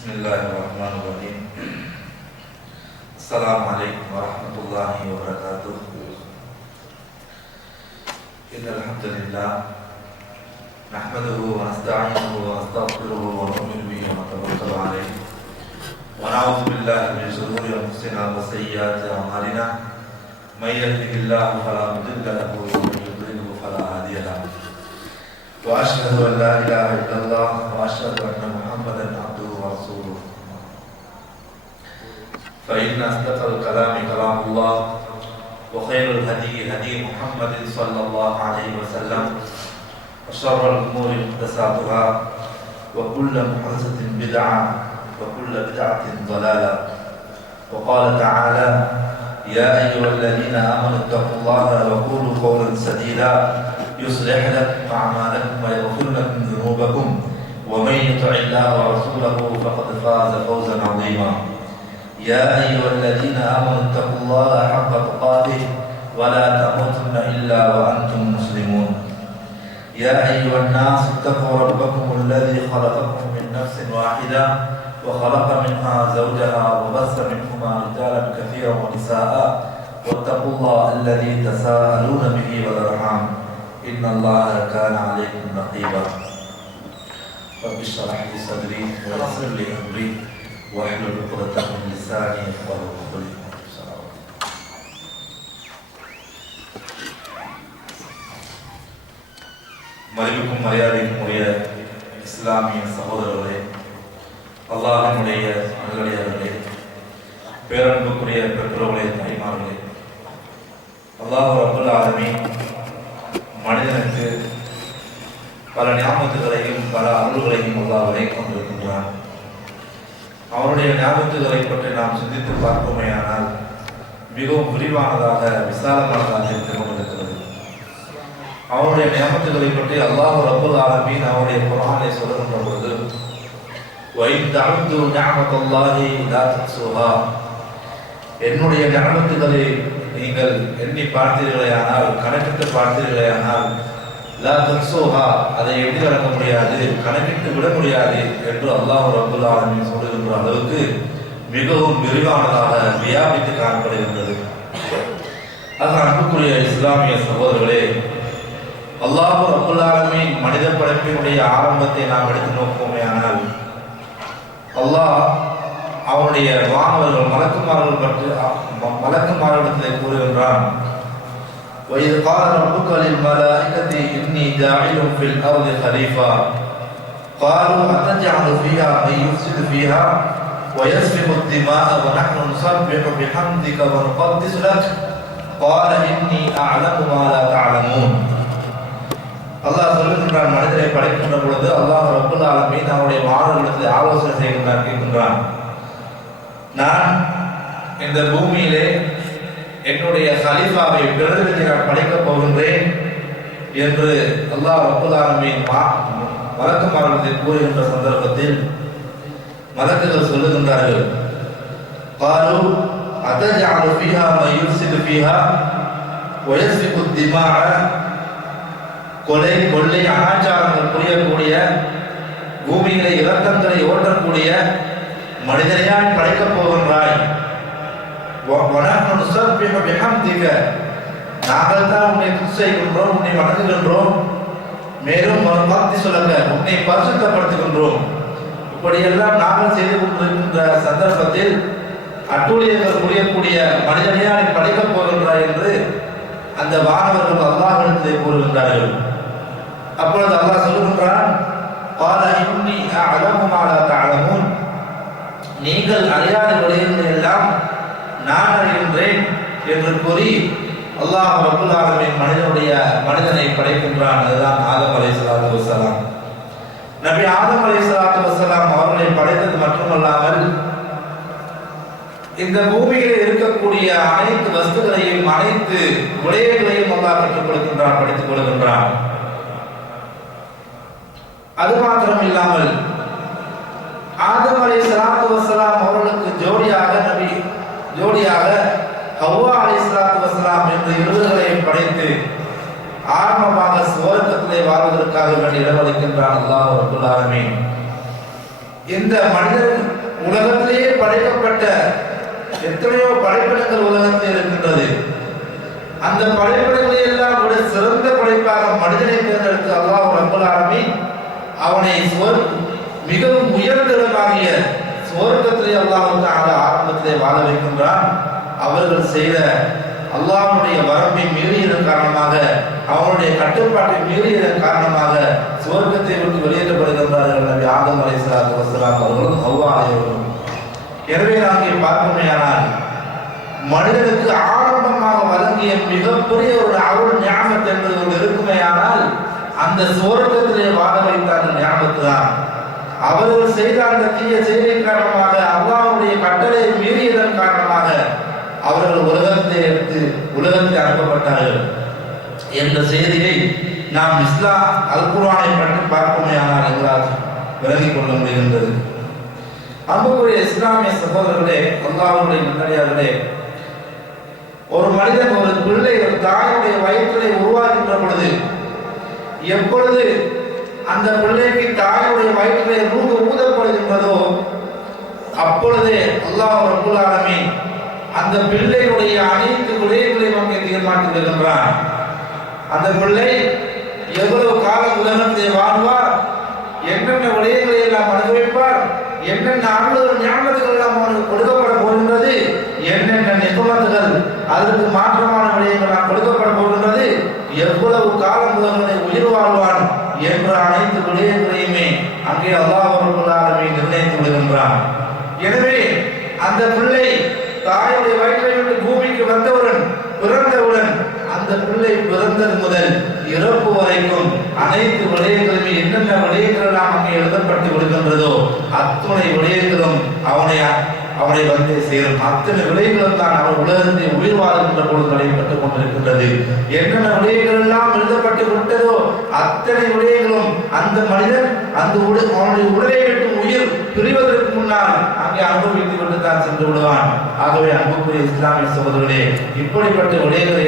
Bismillahirrahmanirrahim. Assalamualaikum warahmatullahi wabarakatuh. Innal hamdalillah nahmaduhu wa nasta'inuhu wa nastaghfiruhu wa nu'minu bihi wa natawakkalu alayhi wa na'udzu billahi min shururi anfusina wa sayyiati a'malina may yahdihillahu fala mudilla lahu wa may yudlilhu fala hadiya lahu wa ashhadu an la ilaha illallah wa ashhadu anna Muhammadan abduhu wa rasuluh. فإن أصدق الكلام كلام الله وخير الهدي هدي محمد صلى الله عليه وسلم وشر الأمور محدثاتها وكل محدثة بدعة وكل بدعة ضلالة. وقال تعالى: يا أيها الذين آمنوا اتقوا الله وقولوا قولا سديدا يصلح لكم أعمالكم ويغفر لكم ذنوبكم ومن يطع الله ورسوله فقد فاز فوزا عظيما. يا أيها الذين آمنوا اتقوا الله حق تقاته ولا تموتن إلا وأنتم مسلمون. يا أيها الناس اتقوا ربكم الذي خلقكم من نفس واحدة وخلق منها زوجها وبث منهما رجالا كثيرا ونساء واتقوا الله الذي تساءلون به والأرحام إن الله كان عليكم رقيبا. رب اشرح لي صدري ويسر لي أمري واحلل عقدة من لساني يفقهوا قولي. மதிப்புக்கும் மரியாதைக்கும் உரிய இஸ்லாமிய சகோதரர்களே, அல்லாஹ்வினுடைய நல்லடியார்களே, பேரன்புக்குரிய பெற்றோர்களே, தாய்மார்களே, அல்லாஹ் ரப்பல் ஆலமீன் மனிதனுக்கு பல ஞாபகங்களையும் பல அருள்களையும் அல்லாஹ் வழங்கிக் கொண்டிருக்கின்றான். அவருடைய ஞாபகங்களை பற்றி நாம் சிந்தித்து பார்ப்போமேயானால் மிகவும் விரிவானதாக விசாலமானதாக இருந்து கொண்டிருக்கிறது. அவருடைய ஞாபகங்களை பற்றி அல்லாஹ் ரப்பல் ஆலமீன் அவருடைய குர்ஆனை சொல்லுகின்ற பொழுது வைத் தஅது நிஅமத்துல்லாஹி லா துஹ்ஸூஹா, என்னுடைய ஞாபகங்களை நீங்கள் எண்ணி பார்த்தீர்களேயானால், கணக்கிட்டு பார்த்தீர்களேயானால், லா துஹ்ஸூஹா, அதை எண்ணி வழங்க முடியாது, கணக்கிட்டு விட முடியாது என்று அல்லாஹ் ரப்பல் ஆலமீன் சொல்லுகின்ற அளவுக்கு மிகவும் விரிவானதாக வியாபித்து காணப்படுகின்றது. ஆக அன்புக்குரிய இஸ்லாமிய சகோதரர்களே, அல்லாஹ் ரப்பல் ஆலமீன் மனித படைப்பினுடைய ஆரம்பத்தை நாம் எடுத்து நோக்குவோமேயானால், அல்லாஹ் அவனுடைய வானவர்கள் மலக்குமார்கள் பற்றி மலக்குமார்களிடத்திலே கூறுகின்றான்: وَإِذْ قَالَ رَبُّكَ لِلْمَلَائِكَةِ إِنِّي جَاعِلٌ فِي الْأَرْضِ خَلِيفَةً قَالُوا أَتَجْعَلُ فِيهَا مَن يُفْسِدُ فِيهَا وَيَسْفِكُ الدِّمَاءَ وَنَحْنُ نُسَبِّحُ بِحَمْدِكَ وَنُقَدِّسُ لَكَ قَالَ إِنِّي أَعْلَمُ مَا لَا تَعْلَمُونَ. அல்லாஹ் சொல்லுகின்றான், மனிதரை படைக்கின்ற பொழுது அல்லாஹ் ரப்பல் ஆலமீன் அவருடைய மாணவர்களிடத்தில் ஆலோசனை செய்கின்றான், கேட்கின்றான், நான் இந்த பூமியிலே என்னுடைய கலீஃபாவை பிரதிநிதியை நான் படைக்கப் போகின்றேன் என்று அல்லாஹ் ரப்பல் ஆலமீன் மலக்குமார்களிடத்தில் கூறுகின்ற சந்தர்ப்பத்தில் மலக்குகள் சொல்லுகின்றார்கள்: قالوا أتجعل فيها من يفسد فيها ويسفك الدماء, கொலை கொள்ளை அனாச்சாரங்கள் புரியக்கூடிய, பூமியிலே இரத்தங்களை ஓட்டக்கூடிய மனிதனையா படைக்கப் போகின்றாய்? நாங்கள் தான் உன்னை துதி செய்கின்றோம், உன்னை வணங்குகின்றோம், மேலும் உன்னை பரிசுத்தப்படுத்துகின்றோம். இப்படியெல்லாம் நாங்கள் செய்து கொண்டிருக்கின்ற சந்தர்ப்பத்தில் அட்டூழியங்கள் புரியக்கூடிய மனிதனையா நீ படைக்கப் போகின்றாய் என்று அந்த வானவர்கள் அல்லாஹ்விடத்திலே கூறுகின்றார்கள். அப்பொழுது அல்லாஹ் சொல்லுகின்றான்: قَالَ إِنِّي أَعْلَمُ مَا لَا تَعْلَمُونَ, நீங்கள் அறியாத விடயங்களை எல்லாம் நான் அறிகின்றேன் என்று கூறி அல்லாஹ் ரப்பல் ஆலமீன் மனிதனை படைக்கின்றான். அதுதான் ஆதம் அலைஹிஸ்ஸலாத்து வஸ்ஸலாம். நபி ஆதம் அலைஹிஸ்ஸலாத்து வஸ்ஸலாம் அவர்களை படைத்தது மட்டுமல்லாமல் இந்த பூமியிலே இருக்கக்கூடிய அனைத்து வஸ்துகளையும் அனைத்து விடயங்களையும் அல்லாஹ் கற்றுக் கொடுக்கின்றான், படித்துக் கொடுக்கின்றான். அது மாத்திரம் இல்லாமல் ஆதம் அலைஹிஸ்ஸலாத்து வஸ்ஸலாம் அவர்களுக்கு ஜோடியாக ஹவ்வா அலைஹிஸ்ஸலாத்து வஸ்ஸலாம் என்ற இருவர்களையும் படைத்து ஆரம்பமாக சுவர்க்கத்திலே வாழ்வதற்காக வேண்டி இடமளிக்கின்றான் அல்லாஹ் ரப்பல் ஆலமீன். இந்த மனிதன் உலகத்திலேயே படைக்கப்பட்ட எத்தனையோ படைப்பினங்கள் உலகத்தில் இருக்கின்றது. அந்த படைப்பினங்களை எல்லாம் விட சிறந்த படைப்பாக மனிதனை தேர்ந்தெடுத்து அல்லாஹ் ரப்பல் ஆலமீன் அவனை மிகவும் உயர்ந்த இடமாகிய சுவர்க்கத்திலே அல்லாஹ் தஆலா ஆரம்பத்திலே வாழ வைக்கின்றான். அவர்கள் செய்த அல்லாஹ்வுடைய வரம்பை மீறியதன் காரணமாக, அவனுடைய கட்டுப்பாட்டை மீறியதன் காரணமாக சுவர்க்கத்தை விட்டு வெளியேற்றப்படுகின்றார்கள் நபி ஆதம் அலைஹிஸ்ஸலாத்து வஸ்ஸலாம் அவர்களும் ஹவ்வா அவர்களும். எனவே நாம் பார்ப்போமேயானால் மனிதனுக்கு ஆரம்பமாக வழங்கிய மிகப்பெரிய ஒரு அருள் ஞாபகம் என்பது ஒன்று இருக்குமேயானால் அந்த சுவர்க்கத்திலே வாழ வைத்த அந்த ஞாபகத்து தான். அவர்கள் செய்த அந்த தீய செயலின் காரணமாக, அல்லாஹ்வுடைய கட்டளை மீறியதன் காரணமாக அவர்கள் உலகத்தில் அனுப்பப்பட்டார்கள் என்ற செய்தியை நாம் இஸ்லாம் அல் குர்ஆனை பற்றி பார்ப்போமேயானால் எங்களால் விளங்கிக் கொள்ள முடிகின்றது. அன்புக்குரிய இஸ்லாமிய சகோதரர்களே, அல்லாஹ்வுடைய நல்லடியார்களே, ஒரு மனிதன் ஒரு பிள்ளை ஒரு தாயுடைய வயிற்றிலே உருவாகின்ற பொழுது, எப்பொழுது அந்த பிள்ளைக்கு தாயுடைய வயிற்றிலே ரூஹ் ஊதப்படுகின்றதோ அப்பொழுதே அல்லாஹ் ரப்பல் ஆலமீன் அந்த பிள்ளையுடைய அனைத்து விடயங்களையும் அங்கே தீர்மானித்து விடுகின்றான். அந்த பிள்ளை எவ்வளவு காலம் உலகத்தை வாழ்வார், என்னென்ன விடயங்களை எல்லாம் அனுபவிப்பார், என்னென்ன அருள்கள் ஞாபகங்கள் எல்லாம் அவனுக்கு கொடுக்கப்பட போகின்றது, என்னென்ன நிபுணர்கள் அதற்கு மாற்றமான விடயங்கள் நாம் கொடுக்கப்பட போகின்றது, எவ்வளவு காலம் உலகத்தை உயிர் வாழ்வான் என்ற அனைத்து விடயங்களையுமே அங்கே அல்லாஹ் ரப்பல் ஆலமீன் நிர்ணயித்து விடுகின்றான். எனவே அந்த பிள்ளை தாயுடைய வயிற்றை விட்டு பூமிக்கு பிறந்தவுடன் அந்த பிள்ளை பிறந்தது முதல் இறப்பு வரைக்கும் அனைத்து விடயங்களுமே என்னென்ன விடயங்கள் எல்லாம் அங்கே எழுதப்பட்டு விடுகின்றதோ அத்துணை விடயங்களும் அவனை வந்து சேரும். அத்தனை விடயங்களும் தான் அவன் உலகத்தில் உயிர் வாழ்கின்ற பொழுது நடைபெற்றுக் கொண்டிருக்கின்றது. என்னென்ன விடயங்கள் எல்லாம் எழுதப்பட்டு விட்டதோ அத்தனை விடயங்களும் அந்த மனிதன் அவனுடைய உடலை விட்டு உயிர் பிரிவதற்கு முன்னால் அங்கே அனுபவித்து விட்டு தான் சென்று விடுவான். ஆகவே அன்புக்குரிய இஸ்லாமிய சகோதரர்களே, இப்படிப்பட்ட விடயங்களை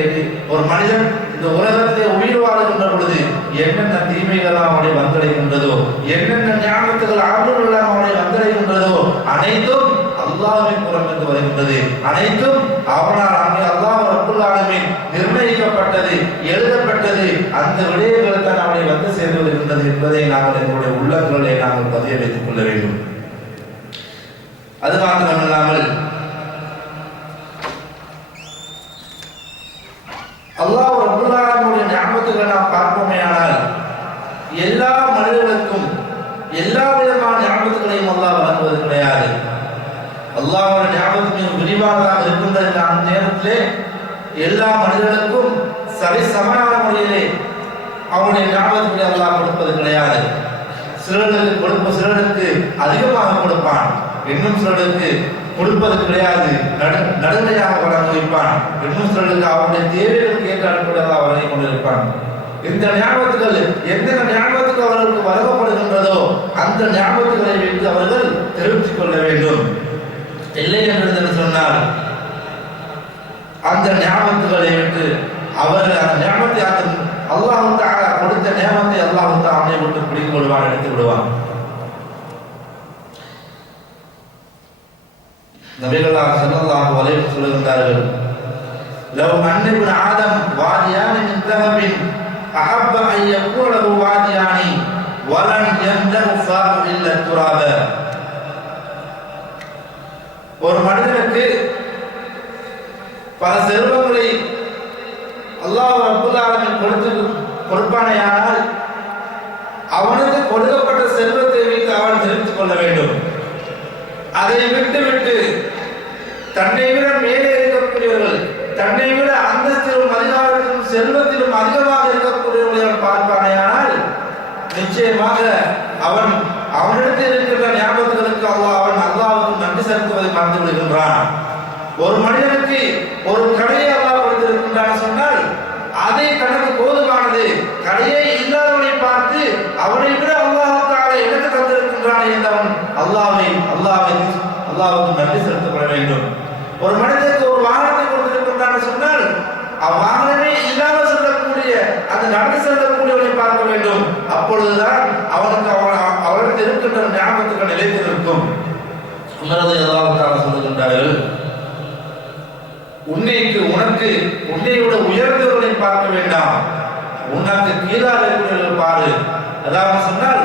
ஒரு மனிதன் இந்த உலகத்திலே உயிர் வாழ்கின்ற பொழுது என்னென்ன தீமைகள் அவனை வந்தடைகின்றதோ, என்னென்ன ஞாபகத்துகள் ஆண்டுகள் அவனை வந்தடைகின்றதோ அனைத்தும் அல்லாஹ்வின் புறமிருந்து வருகின்றது. அனைத்தும் அவனால் அங்கே அல்லாஹ் ரப்பல் ஆலமீன் நிர்ணயிக்கப்பட்டது, எழுதப்பட்டது. அந்த விடயங்கள் தான் அவனை வந்து சேர்ந்து வருகின்றது என்பதை நாங்கள் எங்களுடைய உள்ளங்களிலே நாங்கள் பதிய வைத்துக் கொள்ள வேண்டும். அது மாத்திரமல்லாமல் அல்லாஹ் ரப்பல் ஆலமீனுடைய ஞாபகத்துகளை நாம் பார்ப்போமேயானால் எல்லா மனிதர்களுக்கும் எல்லா விதமான ஞாபகங்களையும் அல்லாஹ் வழங்குவது கிடையாது. அல்லாஹ்வுடைய ஞாபகம் மிக விரிவாக இருக்கின்ற அந்த நேரத்திலே எல்லா மனிதர்களுக்கும் சரிசமமான முறையிலே அவனுடைய ஞாபகத்தை அல்லாஹ் கொடுப்பது கிடையாது. சிலருக்கு அதிகமாக கொடுப்பான், இன்னும் சிலருக்கு கொடுப்பது கிடையாது, நடுநிலையாக வழங்க வைப்பான். இன்னும் சிலருக்கு அவருடைய தேவைகளுக்கு ஏற்றால் கூட அல்லாஹ் வழங்கி கொண்டிருப்பான். இந்த ஞாபகத்துகள் எந்தெந்த ஞாபகத்துக்கு அவர்களுக்கு வழங்கப்படுகின்றதோ அந்த ஞாபகத்துகளை வைத்து அவர்கள் தெரிவித்துக் கொள்ள வேண்டும். இல்லை என்று சொன்னால் அந்த ஞாபகத்துகளை விட்டு அவர்கள் அந்த ஞாபகத்தை அல்லாஹ் தஆலா கொடுத்த ஞாபகத்தை அல்லாஹ் தஆலா அவனை விட்டு பிடித்துக் கொள்வான், எடுத்து விடுவான். நபிகள் ஸல்லல்லாஹு அலைஹி வஸல்லம் சொல்லுகிறார்கள், லவ் அன்ன இப்ன ஆதம் வாதியான் மின் தஹபின் அஹப்ப அன் யகூன லஹு வாதியானி வலன் யம்லு ஃபாஹு இல்லா துராப. ஒரு மனிதனுக்கு பல செல்வங்களை அல்லாஹ் ரப்பல் ஆலமீன் கொடுப்பானேயானால் அவனுக்கு கொடுக்கப்பட்ட செல்வத்தை வைத்து அவன் தெரிவித்துக் கொள்ள வேண்டும். அதை விட்டு தன்னை விட மேலே இருக்கக்கூடியவர்கள், தன்னை விட அந்தஸ்திலும் அதிகாரத்திலும் செல்வத்திலும் அதிகமாக இருக்கக்கூடியவர்கள் பார்ப்பானேயானால் நிச்சயமாக அவனிடத்தில் இருக்கின்ற ஞாபகங்களுக்கு அல்லாஹ்வுக்கு நன்றி செலுத்துவதை மறந்து விடுகின்றான். ஒரு மனிதனுக்கு ஒரு கடையை அல்லாஹ் கொடுத்திருக்கின்றான் சொன்னால் அதை தனக்கு போதுமானது. கடையை இல்லாதவனை பார்த்து அவனை விட அல்லாஹ் தஆலா எனக்கு தந்திருக்கின்றான் என்றவன் அல்லாஹ்வுக்கு நன்றி செலுத்தப்பட வேண்டும். ஒரு மனிதனுக்கு ஒரு வாகனத்தை கொடுத்திருக்கின்றான் சொன்னால் அவ்வாகனமே இல்லாமல் செல்லக்கூடிய அந்த நடந்து செல்லக்கூடியவனை பார்க்க வேண்டும். அப்பொழுதுதான் அவனுக்கு அவனுக்கு இருக்கின்ற ஞாபகத்துக்கு நிலைத்திருக்கும். உமர் ரலியல்லாஹு தஆலா சொல்லுகின்றார்கள், உன்னை விட உயர்ந்தவர்களை பார்க்க வேண்டாம், உனக்கு கீழாக இருக்கிறவர்கள் பாரு. அதாவது சொன்னால்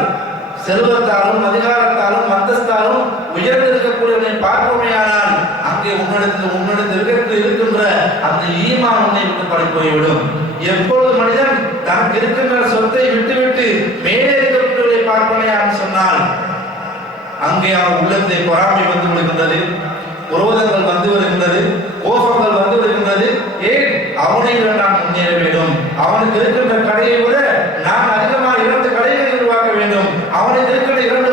செல்வத்தாலும் அதிகாரத்தாலும் அந்தஸ்தாலும் உயர்ந்திருக்கக்கூடியவனை பார்ப்போமேயானால் அங்கே உன்னிடத்தில் இருக்கின்ற அந்த ஈமான் உன்னை விட்டு பறி போய்விடும். எப்பொழுது மனிதன் தனக்கு இருக்கின்ற சொத்தை விட்டுவிட்டு மேலே இருக்கக்கூடியவரை பார்ப்பனையான்னு சொன்னால் அங்கே அவன் உள்ளத்தை பொறாமை வந்து விடுகின்றது, குரோதங்கள் வந்து வருகின்றது, கோபங்கள் வந்து வருகின்றது. ஏன் அவனை விட நான் முன்னேற வேண்டும், அவனுக்கு இருக்கின்ற கடையை விட நான் அதிகமாக 2 கடைகளை உருவாக்க வேண்டும், அவனுக்கு இருக்கிற 2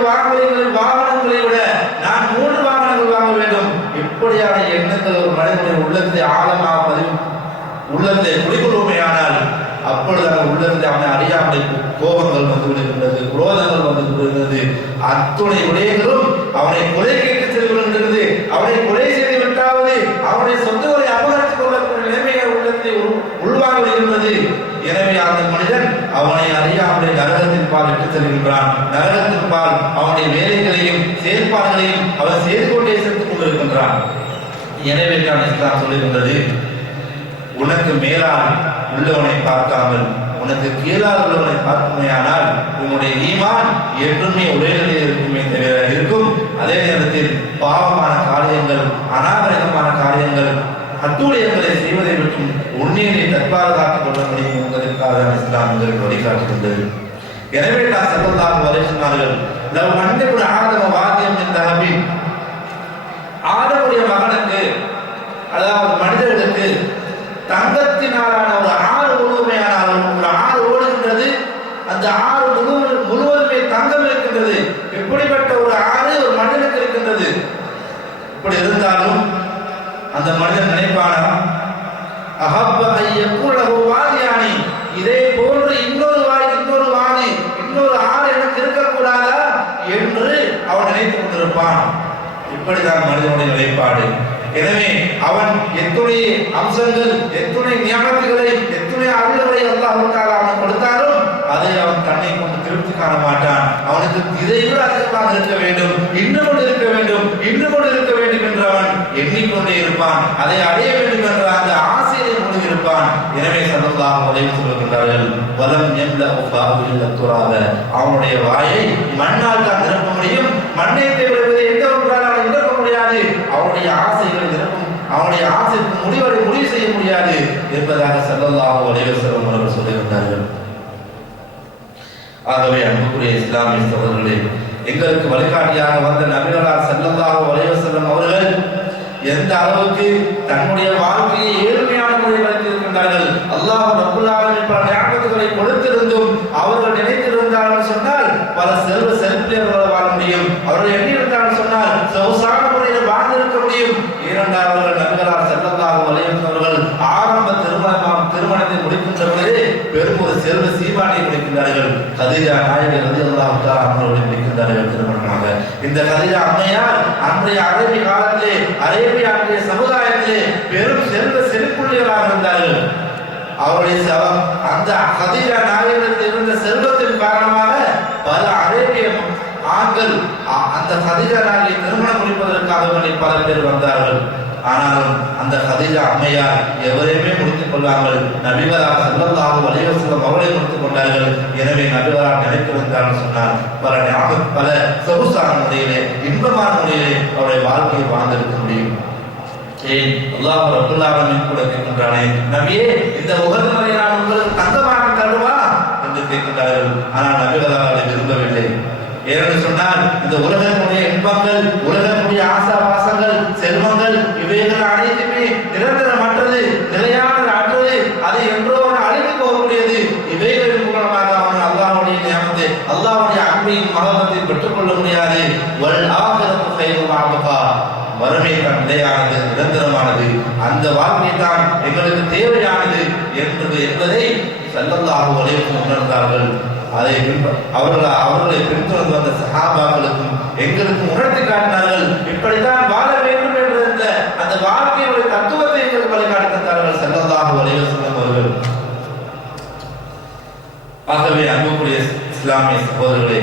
வாகனங்களை விட நான் 3 வாகனங்கள் வாங்க வேண்டும். இப்படியான எண்ணங்கள் ஒரு மனிதனுடைய உள்ளத்தை ஆழமாக உள்ளத்தை குடிக்கொள்ளுமையானால் அப்பொழுது அந்த உள்ளத்தை அவனை அறியாமலை கோபங்கள் வந்து விடுகின்றது, குரோதங்கள் வந்து விடுகின்றது. அத்துணை விடயங்களும் அவனை கொலை கேட்டு செல்கின்றது. அவனை கொலை செய்து விட்டாவது அவனுடைய சொத்துக்களை அபகரித்துக் கொள்ளக்கூடிய நிலைமையை உள்ளத்தை உள்வாங்க வருகின்றது. எனவே அந்த மனிதன் அவனை அறியாமலே நரகத்தின் பால் இட்டு செல்கின்றான். நரகத்தின் பால் அவனுடைய வேலைகளையும் செயல்பாடுகளையும் அவன் செய்து கொண்டே சென்று கொண்டிருக்கின்றான். எனவே தான் இஸ்லாம் சொல்லுகின்றது, உனக்கு மேலால் உள்ளவனை பார்க்காமல் உனக்கு கீழால் உள்ளவனை பார்க்குமையானால் உன்னுடைய ஈமான் என்றுமே ஒரே நிலையில் இருக்குமே தவிர இருக்கும். அதே நேரத்தில் பாவமான காரியங்கள், அநாகரிகமான காரியங்கள், அட்டூழியங்களை செய்வதை விட்டும் உன்னை தற்பாதுகாத்துக் கொள்ள முடியும் என்பதற்காக இஸ்லாம் உங்களுக்கு வழிகாட்டுகின்றது. எனவே நான் ஸல்லல்லாஹு அலைஹி சொன்னார்கள், லவ் அன்ன ஆதம வாதியம் மின் தஹபின், ஆதமுடைய மகனுக்கு அதாவது மனிதர்களுக்கு தங்கத்தினாலான ஒரு ஆறு முழுமையான ஒரு ஆறு ஓடுகின்றது. அந்த ஆறு முழுவதுமே தங்கம் இருக்கின்றது. இப்படிப்பட்ட ஒரு ஆறு ஒரு மனிதனுக்கு இருக்கின்றது. இப்படி இருந்தாலும் அந்த மனிதன் நினைப்பானா, அஹப்ப ஐயக்குலஹு வாதியானி, இதே போன்று இன்னொரு வாதி இன்னொரு ஆறு எனக்கு இருக்கக்கூடாதா என்று அவன் நினைத்துக் கொண்டிருப்பான். இப்படிதான் மனிதனுடைய நிலைப்பாடு. எனவே அவன் எத்துணை அம்சங்கள், எத்துணை ஞானத்துகளை, எத்துணை அருள்களை அல்லாஹ் தஆலா அவன் கொடுத்தாலும் அதை அவன் தன்னை கொண்டு திருப்தி காண மாட்டான். அவனுக்கு இதை விட அதிகமாக இருக்க வேண்டும், இன்னும் கொண்டு இருக்க வேண்டும், இன்னும் கொண்டு இருக்க வேண்டும் என்று அவன் எண்ணிக்கொண்டே இருப்பான். அதை அடைய வேண்டும் என்ற அந்த ஆசையை மூழ்கி இருப்பான். எனவே ஸல்லல்லாஹு அலைஹி சொல்லுகின்றார்கள், வலம் யம்லஉ ஃபாஹு இல்ல துராப, அவனுடைய வாயை மண்ணால் தான் நிரப்ப முடியும். மண்ணை தவிர எந்த ஒன்றால் அவன் நிரப்ப முடியாது. அவனுடைய ஆசைகளை நிரப்பும், அவனுடைய ஆசைக்கு முடிவு செய்ய முடியாது என்பதாக ஸல்லல்லாஹு அலைஹி வஸல்லம் அவர்கள் சொல்லுகின்றார்கள். ஆகவே அன்புக்குரிய இஸ்லாமிய சகோதரர்களே, எங்களுக்கு வழிகாட்டியாக வந்த நபிகளார் ஸல்லல்லாஹு அலைஹி வஸல்லம் அவர்கள் எந்த அளவுக்கு தன்னுடைய வாழ்க்கையை ஏழ்மையான முறையில் வைத்திருக்கின்றார்கள். அல்லாஹ் ரப்பல் ஆலமீன் பல நியாமத்துகளை கொடுத்திருந்தும் அவர்கள் நினைத்திருந்தார்கள் சொன்னால் பல செல்வங்களை வாழ முடியும். அவர்கள் எண்ணியிருந்தார்கள் சொன்னால் சொகுசான முறையில் வாழ்ந்திருக்க முடியும். ஏனென்றால் அவர்கள் நபிகளார் ஸல்லல்லாஹு அலைஹி வஸல்லம் அவர்கள் ஆரம்ப திருமணத்தை முடிக்கின்ற பொழுது பெரும் ஒரு செல்வ சீமானை முடிக்கின்றார்கள். கதீஜா நாயகி ரலியல்லாஹு தஆலா அவர்களை முடிக்கின்றார்கள் திருமணமாக. இந்த கதீஜா அம்மையார் அன்றைய அரேபிய காலத்திலே, அரேபிய அன்றைய சமுதாயத்திலே பெரும் செல்வ செழிப்புள்ளிகளாக இருந்தார்கள். அவருடைய அந்த கதீஜா நாயகத்தில் இருந்த செல்வத்தின் காரணமாக பல அரேபிய ஆண்கள் அந்த கதீஜா நாயகை திருமணம் முடிப்பதற்காக பல பேர் வந்தார்கள். ஆனால் அந்த கதீஜா அம்மையார் எவரையுமே முடித்துக் கொள்ளாமல் நபிகளார் ஸல்லல்லாஹு அலைஹி வஸல்லம் அவர்களை முடித்துக் கொண்டார்கள். எனவே நபிகளார் நினைத்திருந்தார்கள் சொன்னார் பல சொகுசான முறையிலே, இன்பமான முறையிலே அவருடைய வாழ்க்கையை வாழ்ந்திருக்க முடியும். ஏன் அல்லாஹ் ரப்பல் ஆலமீன் கூட கேட்கின்றானே, நபியே இந்த உலகத்தை நான் உங்களுக்கு தங்கமாக தருவா என்று கேட்கின்றார்கள். ஆனால் நபிகளார் அதை விரும்பவில்லை. ஏனென்று சொன்னால் இந்த உலகத்துடைய இன்பங்கள், உலகத்துடைய ஆசா பாசங்கள், செல்வங்கள் இவைகள் அனைத்துமே நிரந்தரமற்றது, நிலையானது, அது என்றோ அழிந்து போகக்கூடியது. இவைகளின் மூலமாக அவன் அல்லாஹ்வுடைய நியமத்தை, அல்லாஹ்வுடைய அன்பையும் மகத்துவத்தை பெற்றுக் கொள்ள முடியாது. வல் ஆகிரத்து கைரு வஅபகா, மறுமை தான் நிலையானது, நிரந்தரமானது, அந்த வாழ்க்கை தான் எங்களுக்கு தேவையானது என்பதை ஸல்லல்லாஹு அலைஹி வஸல்லம் உணர்ந்தார்கள். அதை அவர்களை பின்தொடர்ந்து வந்த சஹாபாக்களுக்கும் எங்களுக்கும் உணர்த்தி காட்டினார்கள். இப்படித்தான் வாழ வேண்டும் என்ற அந்த வாழ்க்கையுடைய தத்துவத்தை எங்களுக்கு வழிகாட்டி தந்தார்கள் ஸல்லல்லாஹு அலைஹி வஸல்லம் அவர்கள். ஆகவே அன்புக்குரிய இஸ்லாமிய சகோதரர்களே,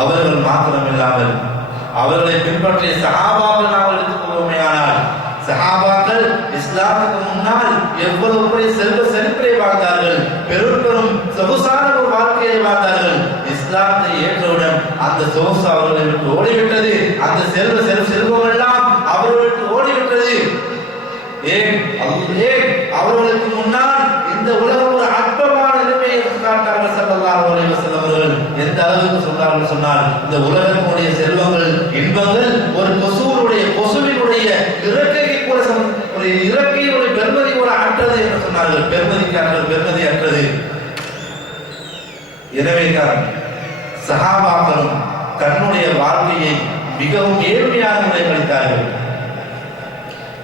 அவர்கள் மாத்திரமில்லாமல் அவர்களை பின்பற்ற அவற்றை சஹாபாக்கள் நாம் எடுத்துக்கொள்வோமே ஆனால் சஹாபாக்கள் இஸ்லாமுக்கு முன்னால் எவ்வளவு பெரிய செல்வ செழிப்பை வாழ்ந்தார்கள், பெரும் பெரும் சொகுசான ஒரு வாழ்க்கையை வாழ்ந்தார்கள். இஸ்லாத்தை ஏற்றவுடன் அந்த சொகுசு அவர்களை விட்டு ஓடிவிட்டது, அந்த செல்வம் எல்லாம் அவர்களை விட்டு ஓடிவிட்டது. ஏன் அவர்களுக்கு முன்னால் இந்த உலகம் ஒரு அற்பமான நிலைமையை காட்டார்கள். ஸல்லல்லாஹு அலைஹி வஸல்லம் அவர்கள் எந்த அளவுக்கு சொன்னார்கள் சொன்னால், இந்த உலகத்தினுடைய செல்வங்கள் இன்பங்கள் ஒரு கொசுவினுடைய இறக்கையை கூட ஒரு இறக்கையுடைய பெருமதி கூட அற்றது என்று சொன்னார்கள். பெருமதி அற்றது. எனவே தான் சஹாபாக்களும் தன்னுடைய வாழ்க்கையை மிகவும் ஏழ்மையான முறையில் கழித்தார்கள்.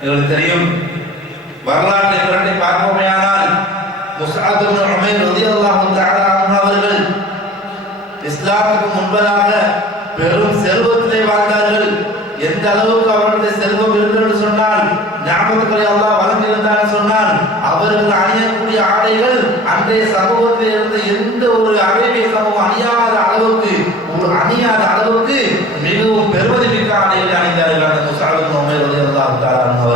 எங்களுக்கு தெரியும், வரலாற்றை புரட்டி பார்ப்போமேயானால் முஸ்அப் இப்னு உமைர் ரலியல்லாஹு தஆலா அன்ஹு அவர்கள் இஸ்லாமுக்கு முன்பதாக பெரும் செல்வத்திலே வாழ்ந்தார்கள். எந்த அளவுக்கு அவர்களுடைய செல்வம் இருந்தது சொன்னால், ஞாபகத்துகளை அல்லாஹ் வழங்கியிருந்தார் சொன்னால், அவர்கள் அணியக்கூடிய ஆடைகள் அன்றைய சமூகத்தில் இருந்த எந்த ஒரு அரேபிய சமூகம் அணியாத அளவுக்கு மிகவும் பெருமதி மிக்க ஆடைகளை அணிந்தார்கள் அந்த முஸ்அப் இப்னு உமைர் ரலியல்லாஹு தஆலா அன்ஹு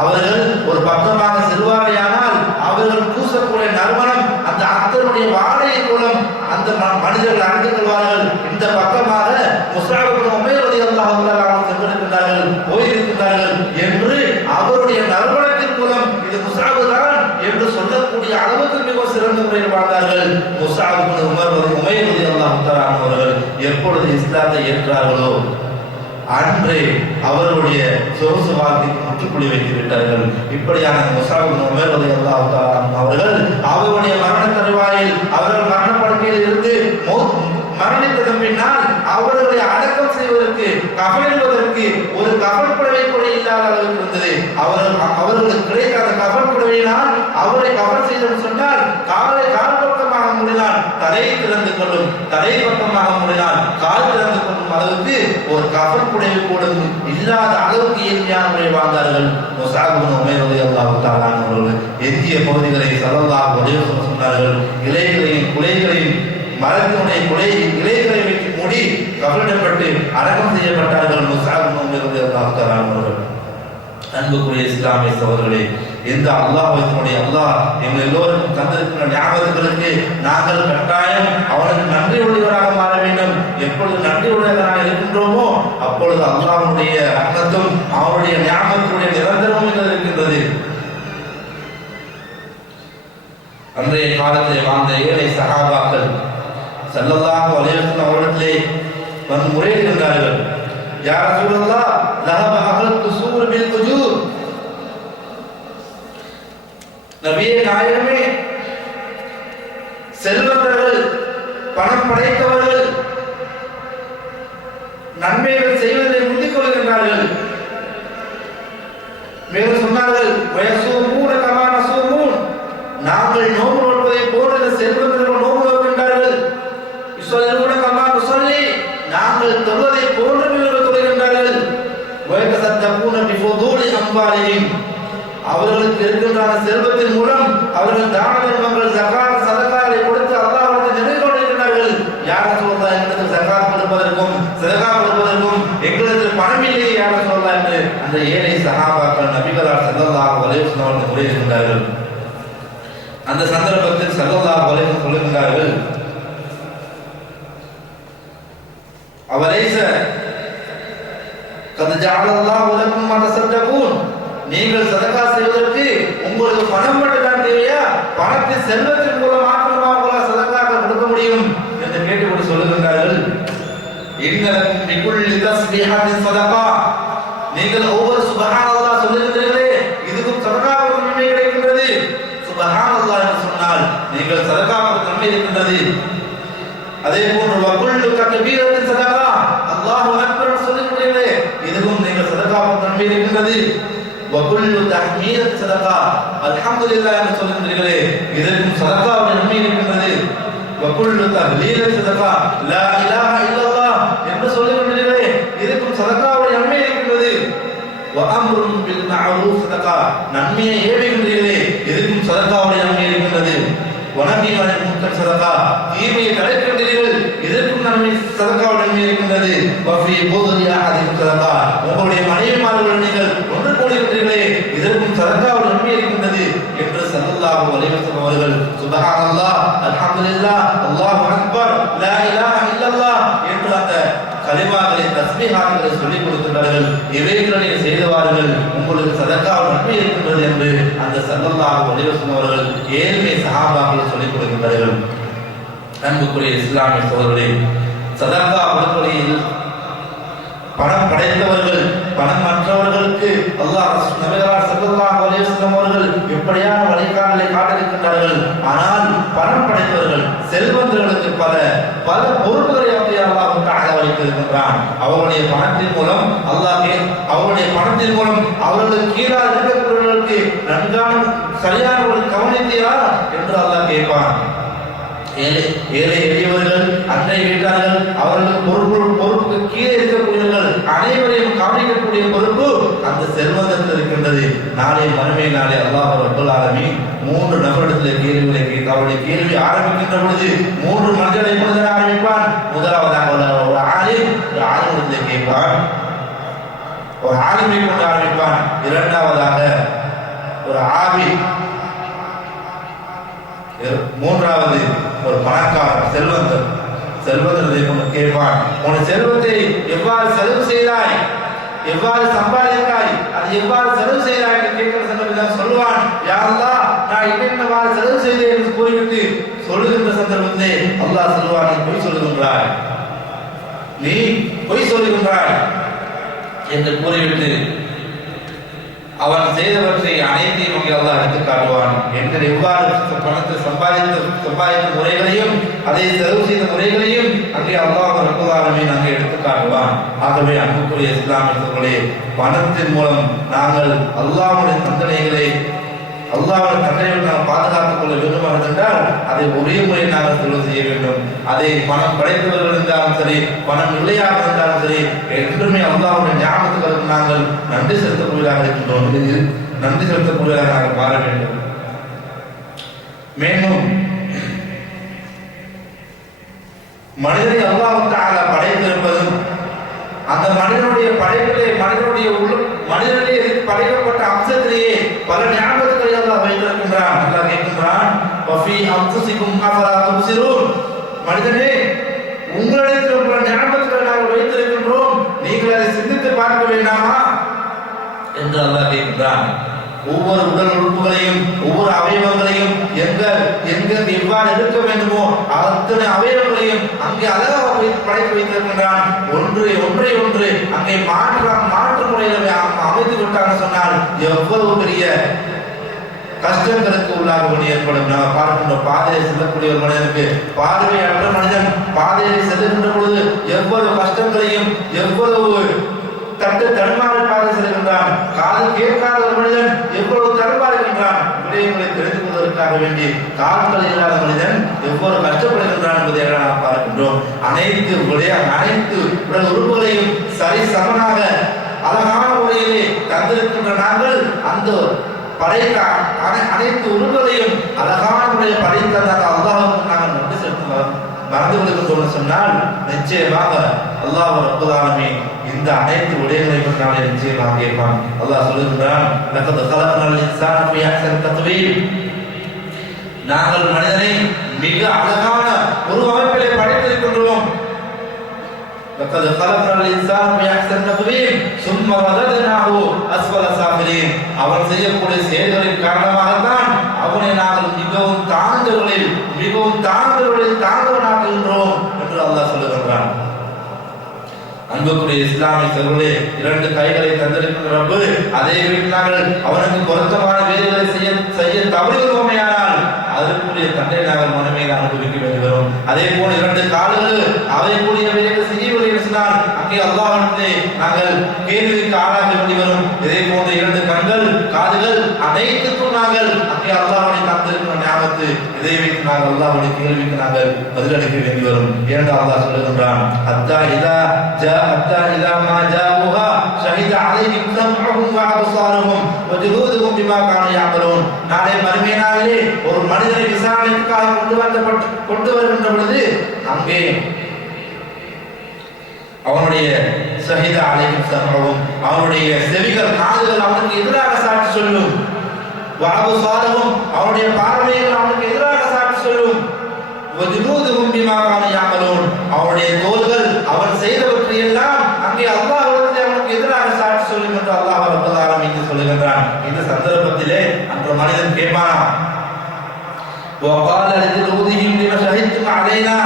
அவர்கள் ஒரு பக்கமாக செல்வாரையானால் அவர்கள் பூசக்கூடிய நறுமணம் அந்த அத்தனுடைய வாழையை மூலம் அந்த மனிதர்கள் அறிந்து கொள்வார்கள். இந்த பக்கமாக முஸ்அப் இப்னு உமைர் ரலியல்லாஹு தஆலா அன்ஹு சென்றிருக்கிறார்கள், போயிருக்கிறார்கள் என்று அவருடைய நறுமணத்தின் மூலம் இது முஸ்அப் தான் என்று சொல்லக்கூடிய அளவுக்கு மிக சிறந்த முறையில் வாழ்ந்தார்கள். முஸ்அப் இப்னு உமைர் ரலியல்லாஹு தஆலா அன்ஹு அவர்கள் எப்பொழுது இஸ்லாத்தை ஏற்றார்களோ அன்றே அவருடைய சொகுசு வாழ்க்கைக்கு முற்றுப்புள்ளி வைத்து விட்டார்கள். இப்படியான முஸ்அப் இப்னு உமைர் ரலியல்லாஹு தஆலா அன்ஹு அவர்கள் அவருடைய மரண தருவாயில் அவர்கள் மரணப்படுக்கையில் இருந்து மரணித்ததன் பின்னால் அவர்களை அடக்கம் செய்வதற்கு கஃனிடுவதற்கு ஒரு கஃன் புடவை கூட இல்லாத அளவுக்கு இருந்தது. அவர்களுக்கு கிடைக்காத கஃன் புடவையினால் அவரை கஃன் செய்தோம் சொன்னால் கால் பக்கமாக முடினால் தலை திறந்து கொள்ளும், தலை பக்கமாக முடினால் கால் திறந்து கொள்ளும் அளவுக்கு ஒரு கஃன் புடவை கூட இல்லாத அளவுக்கு எளிமையான முறை வாழ்ந்தார்கள். முஸ்அப் இப்னு உமைர் ரலியல்லாஹு தஆலா அவர்கள் எஞ்சிய பகுதிகளை ஸல்லல்லாஹு அலைஹி வஸல்லம் சொன்னார்கள், குலைகளையும் மரத்தினுடைய இலைகளை வைத்து மூடி கபரிடப்பட்டு அடக்கம் செய்யப்பட்டார்கள் முஸ்அப் இப்னு உமைர் ரலியல்லாஹு தஆலா அவர்கள். அன்புக்குரிய இஸ்லாமிய சகோதரர்களே, எந்த அல்லாஹ் எங்கள் எல்லோருக்கும் தந்திருக்கிற ஞாபகங்களுக்கு நாங்கள் கட்டாயம் அவனுக்கு நன்றி உடையவராக மாற வேண்டும். எப்பொழுது நன்றி உடையவராக இருக்கின்றோமோ அப்பொழுது அல்லாஹ்வுடைய ரஹ்மத்தும் அவருடைய ஞாபகத்துடைய நிரந்தரமும் இருக்கின்றது. அன்றைய காலத்தில் வாழ்ந்த ஏழை சஹாபாக்கள் ஸல்லல்லாஹு அலைஹி வஸல்லம் அவர்களிடத்திலே வந்து முறையிடுகின்றார்கள். யா ரசூலல்லாஹ், லஹப அஹ்லுல் குசூர் பில் உஜூர். நபியே நாயகமே, செல்வந்தர்கள், பணம் படைத்தவர்கள் நன்மைகள் செய்வதை முந்திக் கொள்கின்றார்கள். மேலும் சொன்னார்கள், வயசூமூன கமா நசூமூன், நாங்கள் நோன்பு நோட்பதை போன்ற செல்வந்தர்கள் நோன்பு நோக்கின்றார்கள். யுஸல்லூன கமா நுஸல்லி, நாங்கள் தொழுவதை போன்று இவர்கள் தொழுகின்றார்கள். வயதஸத்தகூன பிஃபுதூலி அம்வாலிஹிம், அவர்களுக்கு இருக்கின்ற செல்வத்தின் மூலம் அவர்கள் தான தர்மங்கள் ஜகாத் சதகாவை கொடுத்து அல்லாஹ்வுக்கு நெருங்கி கொண்டிருக்கிறார்கள். யார் ரசூலுல்லாஹ், எங்களுக்கு ஜகாத் கொடுப்பதற்கும் சதகா கொடுப்பதற்கும் எங்களுக்கு பணம் இல்லை யார் ரசூலுல்லாஹ் என்று அந்த ஏழை சஹாபாக்கள் நபிகளார் ஸல்லல்லாஹு அலைஹி வஸல்லம் அவர்கள் கூறியிருக்கிறார்கள். அந்த சந்தர்ப்பத்தில் ஸல்லல்லாஹு அலைஹி வஸல்லம் சொல்லுகிறார்கள், அவலைஸ கத் ஜஅலல்லாஹு லக்கும் மா தஸத்தகூன், நீங்கள் சதகா செய்வதற்கு உங்களுக்கு பணம் மட்டும் தான் தேவையா? பணத்தின் செல்வத்தின் மூலம் மாத்திரமா உங்களால் சதகா கொடுக்க முடியும் என்று கேட்டுக்கொண்டு சொல்லுகின்றார்கள். இன்னலக்கும் பிகுல்லி தஸ்பீஹத்தின் சதகா, நீங்கள் ஒவ்வொரு சுப்ஹானல்லாஹ் சொல்லுகின்றீர்களே, இதுக்கும் சதகா கொடுக்க நன்மை கிடைக்கின்றது. சுப்ஹானல்லாஹ் என்று சொன்னால் நீங்கள் சதகா கொடுக்க நன்மை இருக்கின்றது. அதே போன்று வகுல்லு தக்பீரத்தின் சதகா, அல்லாஹு அக்பர் சொல்லுகின்றீர்களே, இதுவும் நீங்கள் சதகா கொடுக்க நன்மை இருக்கின்றது. வகுல்லு தஹ்மீத் சதகா, அல்ஹம்துலில்லாஹ் என்று சொல்லுகின்றீர்களே, இதற்கும் சதகாவுடைய நன்மை இருக்கின்றது. வகுல்லு தஹ்லீல் சதகா, லா இலாஹ இல்லல்லாஹ் என்று சொல்லுகின்றீர்களே, இதற்கும் சதகாவுடைய நன்மை இருக்கின்றது. வஅம்ருன் பில் மஅரூஃப் சதகா, நன்மையை ஏவுகின்றீர்களே, இதற்கும் சதகாவுடைய நன்மை இருக்கின்றது. வனஹி அனில் முன்கர் சதகா, தீமையை தடுக்கின்றீர்கள், இதற்கும் நன்மை சதகாவுடைய நன்மை இருக்கின்றது. வஃபி புதுலி அஹதிக்கும் சதகா, உங்களுடைய மனைவிமார்களுடன் நீங்கள் ஒன்று கூடுகின்றீர்களே, இதற்கும் சதகாவுடைய நன்மை இருக்கின்றது என்று ஸல்லல்லாஹு அலைஹி வஸல்லம் அவர்கள் சுப்ஹானல்லாஹ், அல்ஹம்துலில்லாஹ், அல்லாஹு அக்பர், லா இலாஹ இல்லல்லாஹ் என்று அந்த கலிமாக்களை தஸ்பீஹாக்களை சொல்லிக் கொடுக்கின்றார்கள். இவைகளை செய்தவார்கள் உங்களுக்கு சதகாவுடைய நன்மை இருக்கின்றது என்று அந்த ஸல்லல்லாஹு அலைஹி வஸல்லம் அவர்கள் ஏழ்மை சஹாபாக்களை சொல்லிக் கொடுக்கின்றார்கள். அன்புக்குரிய இஸ்லாமிய சகோதரர்களே, சதகா வழியில் பணம் படைத்தவர்கள் பணம் மற்றவர்களுக்கு அல்லாஹ் நபிகளார் ஸல்லல்லாஹு அலைஹி வஸல்லம் அவர்கள் எப்படியான வழிகாட்டலை காட்டியிருக்கின்றார்கள். ஆனால் பணம் படைத்தவர்கள் செல்வந்தர்களுக்கு பல பல பொறுப்புகளை அல்லாஹ் தஆலா வைத்திருக்கின்றான். அவருடைய பணத்தின் மூலம் அவருடைய பணத்தின் மூலம் அவர்களுக்கு கீழாக இருக்கக்கூடியவர்களுக்கு நன்கான சரியான ஒரு கவனித்தீரா என்று அல்லாஹ் கேட்பான். ஏழை எளியவர்கள், அன்னை வீட்டார்கள், அவர்களுக்கு பொறுப்புக்கு கீழே இருக்கக்கூடியவர்கள் அனைவரையும் கவனிக்கக்கூடிய பொறுப்பு அந்த செல்வந்தத்தில் இருக்கின்றது. நாளை மறுமை நாளை அல்லாஹ் ரப்பல் ஆலமீன் 3 நபரிடத்தில் கேள்விகளை கேட்டு அவருடைய கேள்வி ஆரம்பிக்கின்ற பொழுது 3 மனிதர்களை கொண்டு ஆரம்பிப்பான். முதலாவதாக ஒரு ஆலிமிடத்தில் கேட்பான், ஒரு ஆலிமை கொண்டு ஆரம்பிப்பான். இரண்டாவதாக ஒரு ஆபித், மூன்றாவது ஒரு பணக்காரர் செல்வந்தரை கொண்டு கேட்பான், உன் செல்வத்தை எவ்வாறு செலவு செய்தாய், எவ்வாறு சம்பாதித்தாய், அது எவ்வாறு செலவு செய்தாய் என்று கேட்கிற சந்தர்ப்பத்தில் சொல்லுவான், யா அல்லாஹ் நான் என்னென்னவாறு செலவு செய்தேன் என்று கூறிவிட்டு சொல்லுகின்ற சந்தர்ப்பத்திலே அல்லாஹ் சொல்லுவான், நீ பொய் சொல்லுகின்றாய் என்று கூறிவிட்டு அவன் செய்தவற்றை அனைத்தையும் அங்கே அல்லாஹ் எடுத்துக் காட்டுவான். எங்கள் எவ்வாறு பணத்தை சம்பாதித்த முறைகளையும் அதை செலவு செய்த முறைகளையும் அங்கே அல்லாஹ் ரப்பல் ஆலமீன் அங்கே எடுத்துக் காட்டுவான். ஆகவே அன்புக்குரிய இஸ்லாமிய சகோதரர்களே, பணத்தின் மூலம் நாங்கள் அல்லாஹ்வுடைய தண்டனைகளை நாம் பாதுகாத்துக் கொள்ள வேண்டும் என்றால் அதை ஒரே முறை நாங்கள் செலவு செய்ய வேண்டும். அதை பணம் படைத்தவர்கள் இருந்தாலும் சரி, பணம் இல்லையாக இருந்தாலும் சரி, என்றுமே அல்லாஹ்வுடைய ஞாபகத்துக்கு நாங்கள் நன்றி செலுத்தக்கூடியதாக இருக்கின்றோம். நன்றி செலுத்தக்கூடியதாக நாங்கள் மாற வேண்டும். மேலும் மனிதனை அல்லாஹ் தஆலா படைத்திருப்பதும் அந்த மனிதனுடைய படைப்பிலே மனிதனிலே படைக்கப்பட்ட அம்சத்திலேயே பல ஞாபகங்களை அல்லாஹ் வைத்திருக்கின்றான். அல்லாஹ் கேட்கின்றான், வஃபி அன்ஃபுசிகும் அஃபலா துப்சிரூன், மனிதனே உங்களிடத்தில் பல ஞாபகங்களை நாங்கள் வைத்திருக்கின்றோம், நீங்கள் அதை சிந்தித்து பார்க்க வேண்டாமா என்று அல்லாஹ் கேட்கின்றான். ஒவ்வொரு உடல் உறுப்புகளையும் ஒவ்வொரு அவயவங்களையும் எங்க எவ்வாறு இருக்க வேண்டுமோ அத்தனை அவயவங்களையும் அங்கே அழகாக படைத்து வைத்திருக்கின்றான். ஒன்றை அங்கே மாற்று முறையில் அமைத்து விட்டாங்க சொன்னால் எவ்வளவு பெரிய கஷ்டங்களுக்கு உள்ளாக வேண்டி ஏற்படும். நாம் பார்க்கின்ற பாதையை செல்லக்கூடிய ஒரு மனிதனுக்கு, பார்வையற்ற மனிதன் பாதையை செல்லுகின்ற பொழுது எவ்வளவு கஷ்டங்களையும் எவ்வளவு தடுமாறி பாதை செல்கின்றான். காது கேட்காத ஒரு மனிதன் எவ்வளவு தடுமாறுகின்றான். விடயங்களை தெரிந்து கொள்வதற்காக வேண்டி கால்கள் இல்லாத மனிதன் எவ்வளவு கஷ்டப்படுகின்றான் என்பதை நாம் பார்க்கின்றோம். அனைத்து உடல் உறுப்புகளையும் சரி சமனாக அழகான முறையிலே தந்திருக்கின்ற நாங்கள் அந்த படைத்த அனைத்து உறுப்புகளையும் அழகான முறையில் படைத்ததாக அல்லாஹ்வுக்கு நாங்கள் நன்றி செலுத்துவோம். மறந்து விடுகின்றோம் சொன்னால் நிச்சயமாக அல்லாஹ் ரப்பல் ஆலமீன் இந்த அனைத்து விடயங்களையும் நாளை நிச்சயமாக கேட்பான். அல்லாஹ் சொல்லுகின்றான், லகத் கலக்னல் இன்சான ஃபீ அஹ்ஸனி தக்வீம், நாங்கள் மனிதனை மிக அழகான ஒரு அமைப்பிலே படைத்திருக்கின்றோம். லகத் கலக்னல் இன்சான ஃபீ அஹ்ஸனி தக்வீம் சும்ம ரதத்னாஹு அஸ்ஃபல சாஃபிலீன், அவன் செய்யக்கூடிய செயல்களின் காரணமாகத்தான் அவனை நாங்கள் மிகவும் தாழ்ந்தவனாக்குகின்றோம் என்று அல்லாஹ் சொல்லுகின்றான். அன்புக்குரிய இஸ்லாமிய சகோதரர்களே, 2 கைகளை தந்திருக்கின்ற ரப்பு அதே வீட்டில் நாங்கள் அவனுக்கு பொருத்தமான வேலைகளை செய்ய தவறுகிறோமேயானால் அதற்குரிய தண்டனை நாங்கள் மனமே அனுபவிக்க வேண்டி வரும். அதே போல 2 கால்கள் அவைக்குரிய வேலைகளை செய்யவில்லை என்று சொன்னால் அங்கே அல்லாஹ்விடத்திலே நாங்கள் கேள்விக்கு ஆளாக வேண்டி வரும். இதே போன்ற 2 கண்கள் காதுகள் அனைத்துக்கும் நாங்கள் அங்கே அல்லாஹ்வை தந்திருக்கிற ஞாபகத்து இதை வைத்து நாங்கள் அல்லாஹ்வுடைய கேள்விக்கு நாங்கள் பதிலளிக்க வேண்டி வரும். ஏனென்றால் அல்லாஹ் சொல்லுகின்றான், ஹத்தா இதா மா ஜாவுஹா ஷஹீத அலைஹிம் சம்உஹும் வ அப்சாருஹும் வ ஜுலூதுஹும் பிமா கானூ யஅமலூன். நாளை மறுமை நாளிலே ஒரு மனிதனை விசாரணைக்காக கொண்டு வருகின்ற பொழுது அங்கே அவனுடைய ஷஹீத அலைஹிம் சம்உஹும், அவனுடைய செவிகள் காதுகள் அவனுக்கு எதிராக சாட்சி சொல்லும். வ அப்சாருஹும், அவனுடைய பார்வைகள் அவனுக்கு எதிராக சாட்சி சொல்லும். வ ஜுலூதுஹும் பிமா கானூ யஅமலூன், அவனுடைய தோள்கள் அவன் செய்தவற்றை எல்லாம் அங்கே அல்லாஹ்விடத்தில் அவனுக்கு எதிராக சாட்சி சொல்லும் என்று அல்லாஹ் ரப்பல் ஆலமீன் சொல்லுகின்றான். இந்த சந்தர்ப்பத்திலே அந்த மனிதன் கேட்பானாம், وقال لجلودهم لما شهدتم علينا.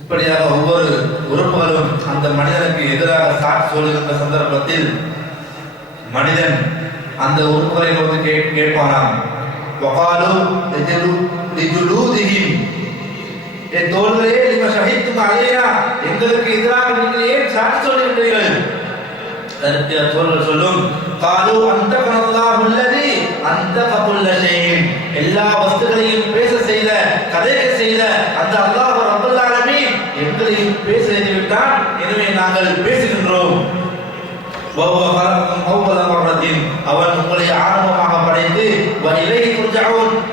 இப்படியாக ஒவ்வொரு உறுப்புகளும் அந்த மனிதனுக்கு எதிராக சாட்சி சொல்லுகின்ற சந்தர்ப்பத்தில் மனிதன் அந்த உறுப்புகளை வந்து கேட்பானாம், வகாலு லிஜுலூதிஹிம், என் தோள்களே லிம ஷஹீதும் அலைனா, எங்களுக்கு எதிராக நீங்கள் ஏன் சாட்சி சொல்லுகின்றீர்கள்? அதற்கு தோள்கள் சொல்லும், காலு அன்தகனல்லாஹு அல்லதி அன்தக குல்ல ஷைஇன், எல்லா வஸ்துகளையும் பேச செய்த கதைக்க செய்த அந்த அல்லாஹ் ரப்பல் ஆலமீன் எங்களையும் பேச செய்து விட்டான், எனவே நாங்கள் பேசுகின்றோம். அவன் உங்களை ஆரம்பமாக படைத்து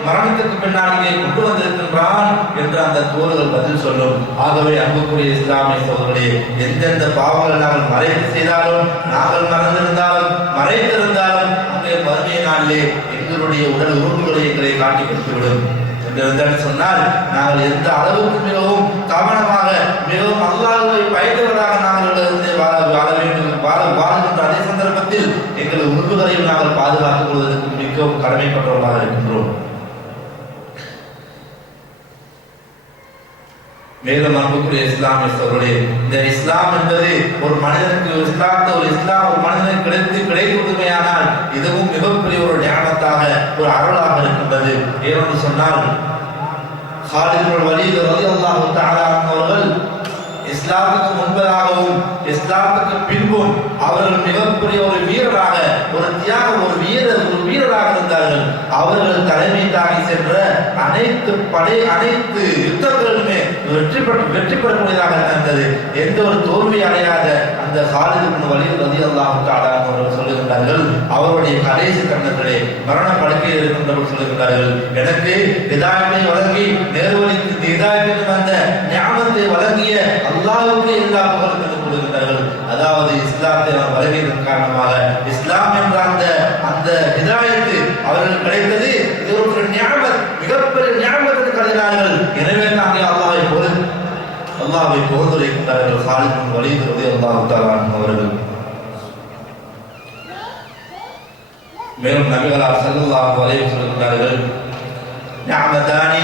மரணத்துக்கு பின்னால் கொண்டு வந்திருக்கின்றான் என்று அந்த தோள்கள் பதில் சொல்லும். ஆகவே அன்புக்குரிய இஸ்லாமிய சகோதரர்களே, எந்தெந்த பாவங்கள் நாங்கள் மறைத்து செய்தாலும், நாங்கள் மறந்திருந்தாலும் மறைத்திருந்தாலும் அங்கே மறுமை நாளிலே எங்களுடைய உடல் உறுப்புகளை எங்களை காட்டி கொடுத்துவிடும் என்று சொன்னால், நாங்கள் எந்த அளவுக்கு மிகவும் கவனமாக மிகவும் அல்லாஹ்வை பயந்தவர்களாக நாங்கள் வாழ வேண்டும். வாழ்கின்ற அதே சந்தர்ப்பத்தில் எங்கள் உறுப்புகளையும் நாங்கள் பாதுகாத்துக் கொள்வதற்கு மிகவும் கடமைப்பட்டவர்களாக இருக்கின்றோம். மேலும் அன்புக்குரிய இஸ்லாமிய சகோதரர்களே, இந்த இஸ்லாம் என்பது ஒரு மனிதனுக்கு ஒரு மனிதனுக்கு கிடைத்துள்ளமையானால் இதுவும் மிகப்பெரிய ஒரு ஞானத்தாக ஒரு அருளாக இருக்கின்றது. ஏனென்று சொன்னால், காலித் இப்னு வலீத் ரலியல்லாஹு தஆலா அவர்கள் இஸ்லாமுக்கு முன்பதாகவும் இஸ்லாமுக்கு பின்பும் அவர்கள் மிகப்பெரிய ஒரு வீரராக, ஒரு தியாக ஒரு வீரராக இருந்தார்கள். அவர்கள் தலைமை தாங்கி சென்ற அனைத்து யுத்தங்களுமே வெற்றி பெறக்கூடியதாக இருந்தது. எந்த ஒரு தோல்வி அடையாத அந்த காலித் இப்னு வலீத் ரலியல்லாஹு தஆலா அவர்கள் சொல்லுகின்றார்கள், அவருடைய கடைசி கட்டத்திலே மரண படுக்கையில் இருக்கின்றவர்கள் சொல்லுகின்றார்கள், எனக்கு ஹிதாயத்தை வழங்கி நேர்வழிக்கு ஹிதாயத்துக்கு வந்த ஞானத்தை வழங்கிய அல்லாஹ்வுக்கு எல்லா புகழும் கொடுக்கின்றார்கள். அதாவது இஸ்லாத்தை அவர் வழங்கியதன் காரணமாக இஸ்லாம் என்ற அந்த ஹிதாயத்து அவர்கள் கிடைத்தது. இது ஒரு ஞாபகம், மிகப்பெரிய ஞாபகத்தை கருதினார்கள். எனவே நாங்கள் அல்லாஹ்வை புகழ்ந்துரைக்கின்றார்கள். காலித் இப்னு வலீத் ரலியல்லாஹு தஆலா அவர்கள். மேலும் நபிகளார் ஸல்லல்லாஹு அலைஹி சொல்கிறார்கள், நிஅமதானி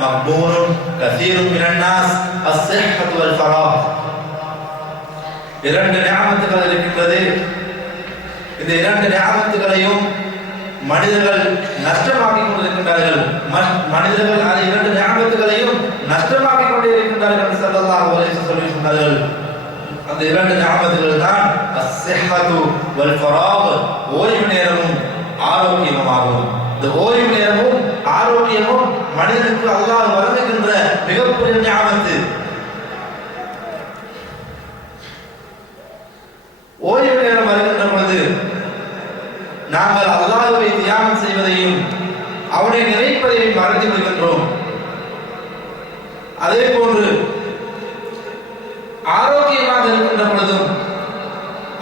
மக்பூனுன் கஸீருன் மினன் நாஸ் அஸ்-ஸிஹ்ஹத்து வல் ஃபராக். இரண்டு நிஅமத்துகள் இருக்கின்றது. இந்த இரண்டு நிஅமத்துகளையும் மனிதர்கள் நஷ்டமாக்கிக் கொண்டிருக்கின்றார்கள். மனிதர்கள் அந்த இரண்டு நிஅமத்துகளையும் நஷ்டமாக்கிக் கொண்டிருக்கின்றார்கள். ஸல்லல்லாஹு அலைஹி வஸல்லம் சொன்னார்கள், அந்த இரண்டு நிஅமத்துகள் தான் அஸ்-ஸிஹ்ஹத்து வல் ஃபராக், ஓய்வு நேரமும் ஆரோக்கியமும் ஆகும். இந்த ஓய்வு நேரமும் ஆரோக்கியமும் மனிதனுக்கு அல்லாஹ் வழங்குகின்ற மிகப்பெரிய ஞாபகத்து. ஓய்வு நேரம் வருகின்ற பொழுது நாங்கள் அல்லாஹ்வை தியானம் செய்வதையும் அவனை நினைப்பதையும் மறந்து விடுகின்றோம். அதே போன்று ஆரோக்கியமாக இருக்கின்ற பொழுதும்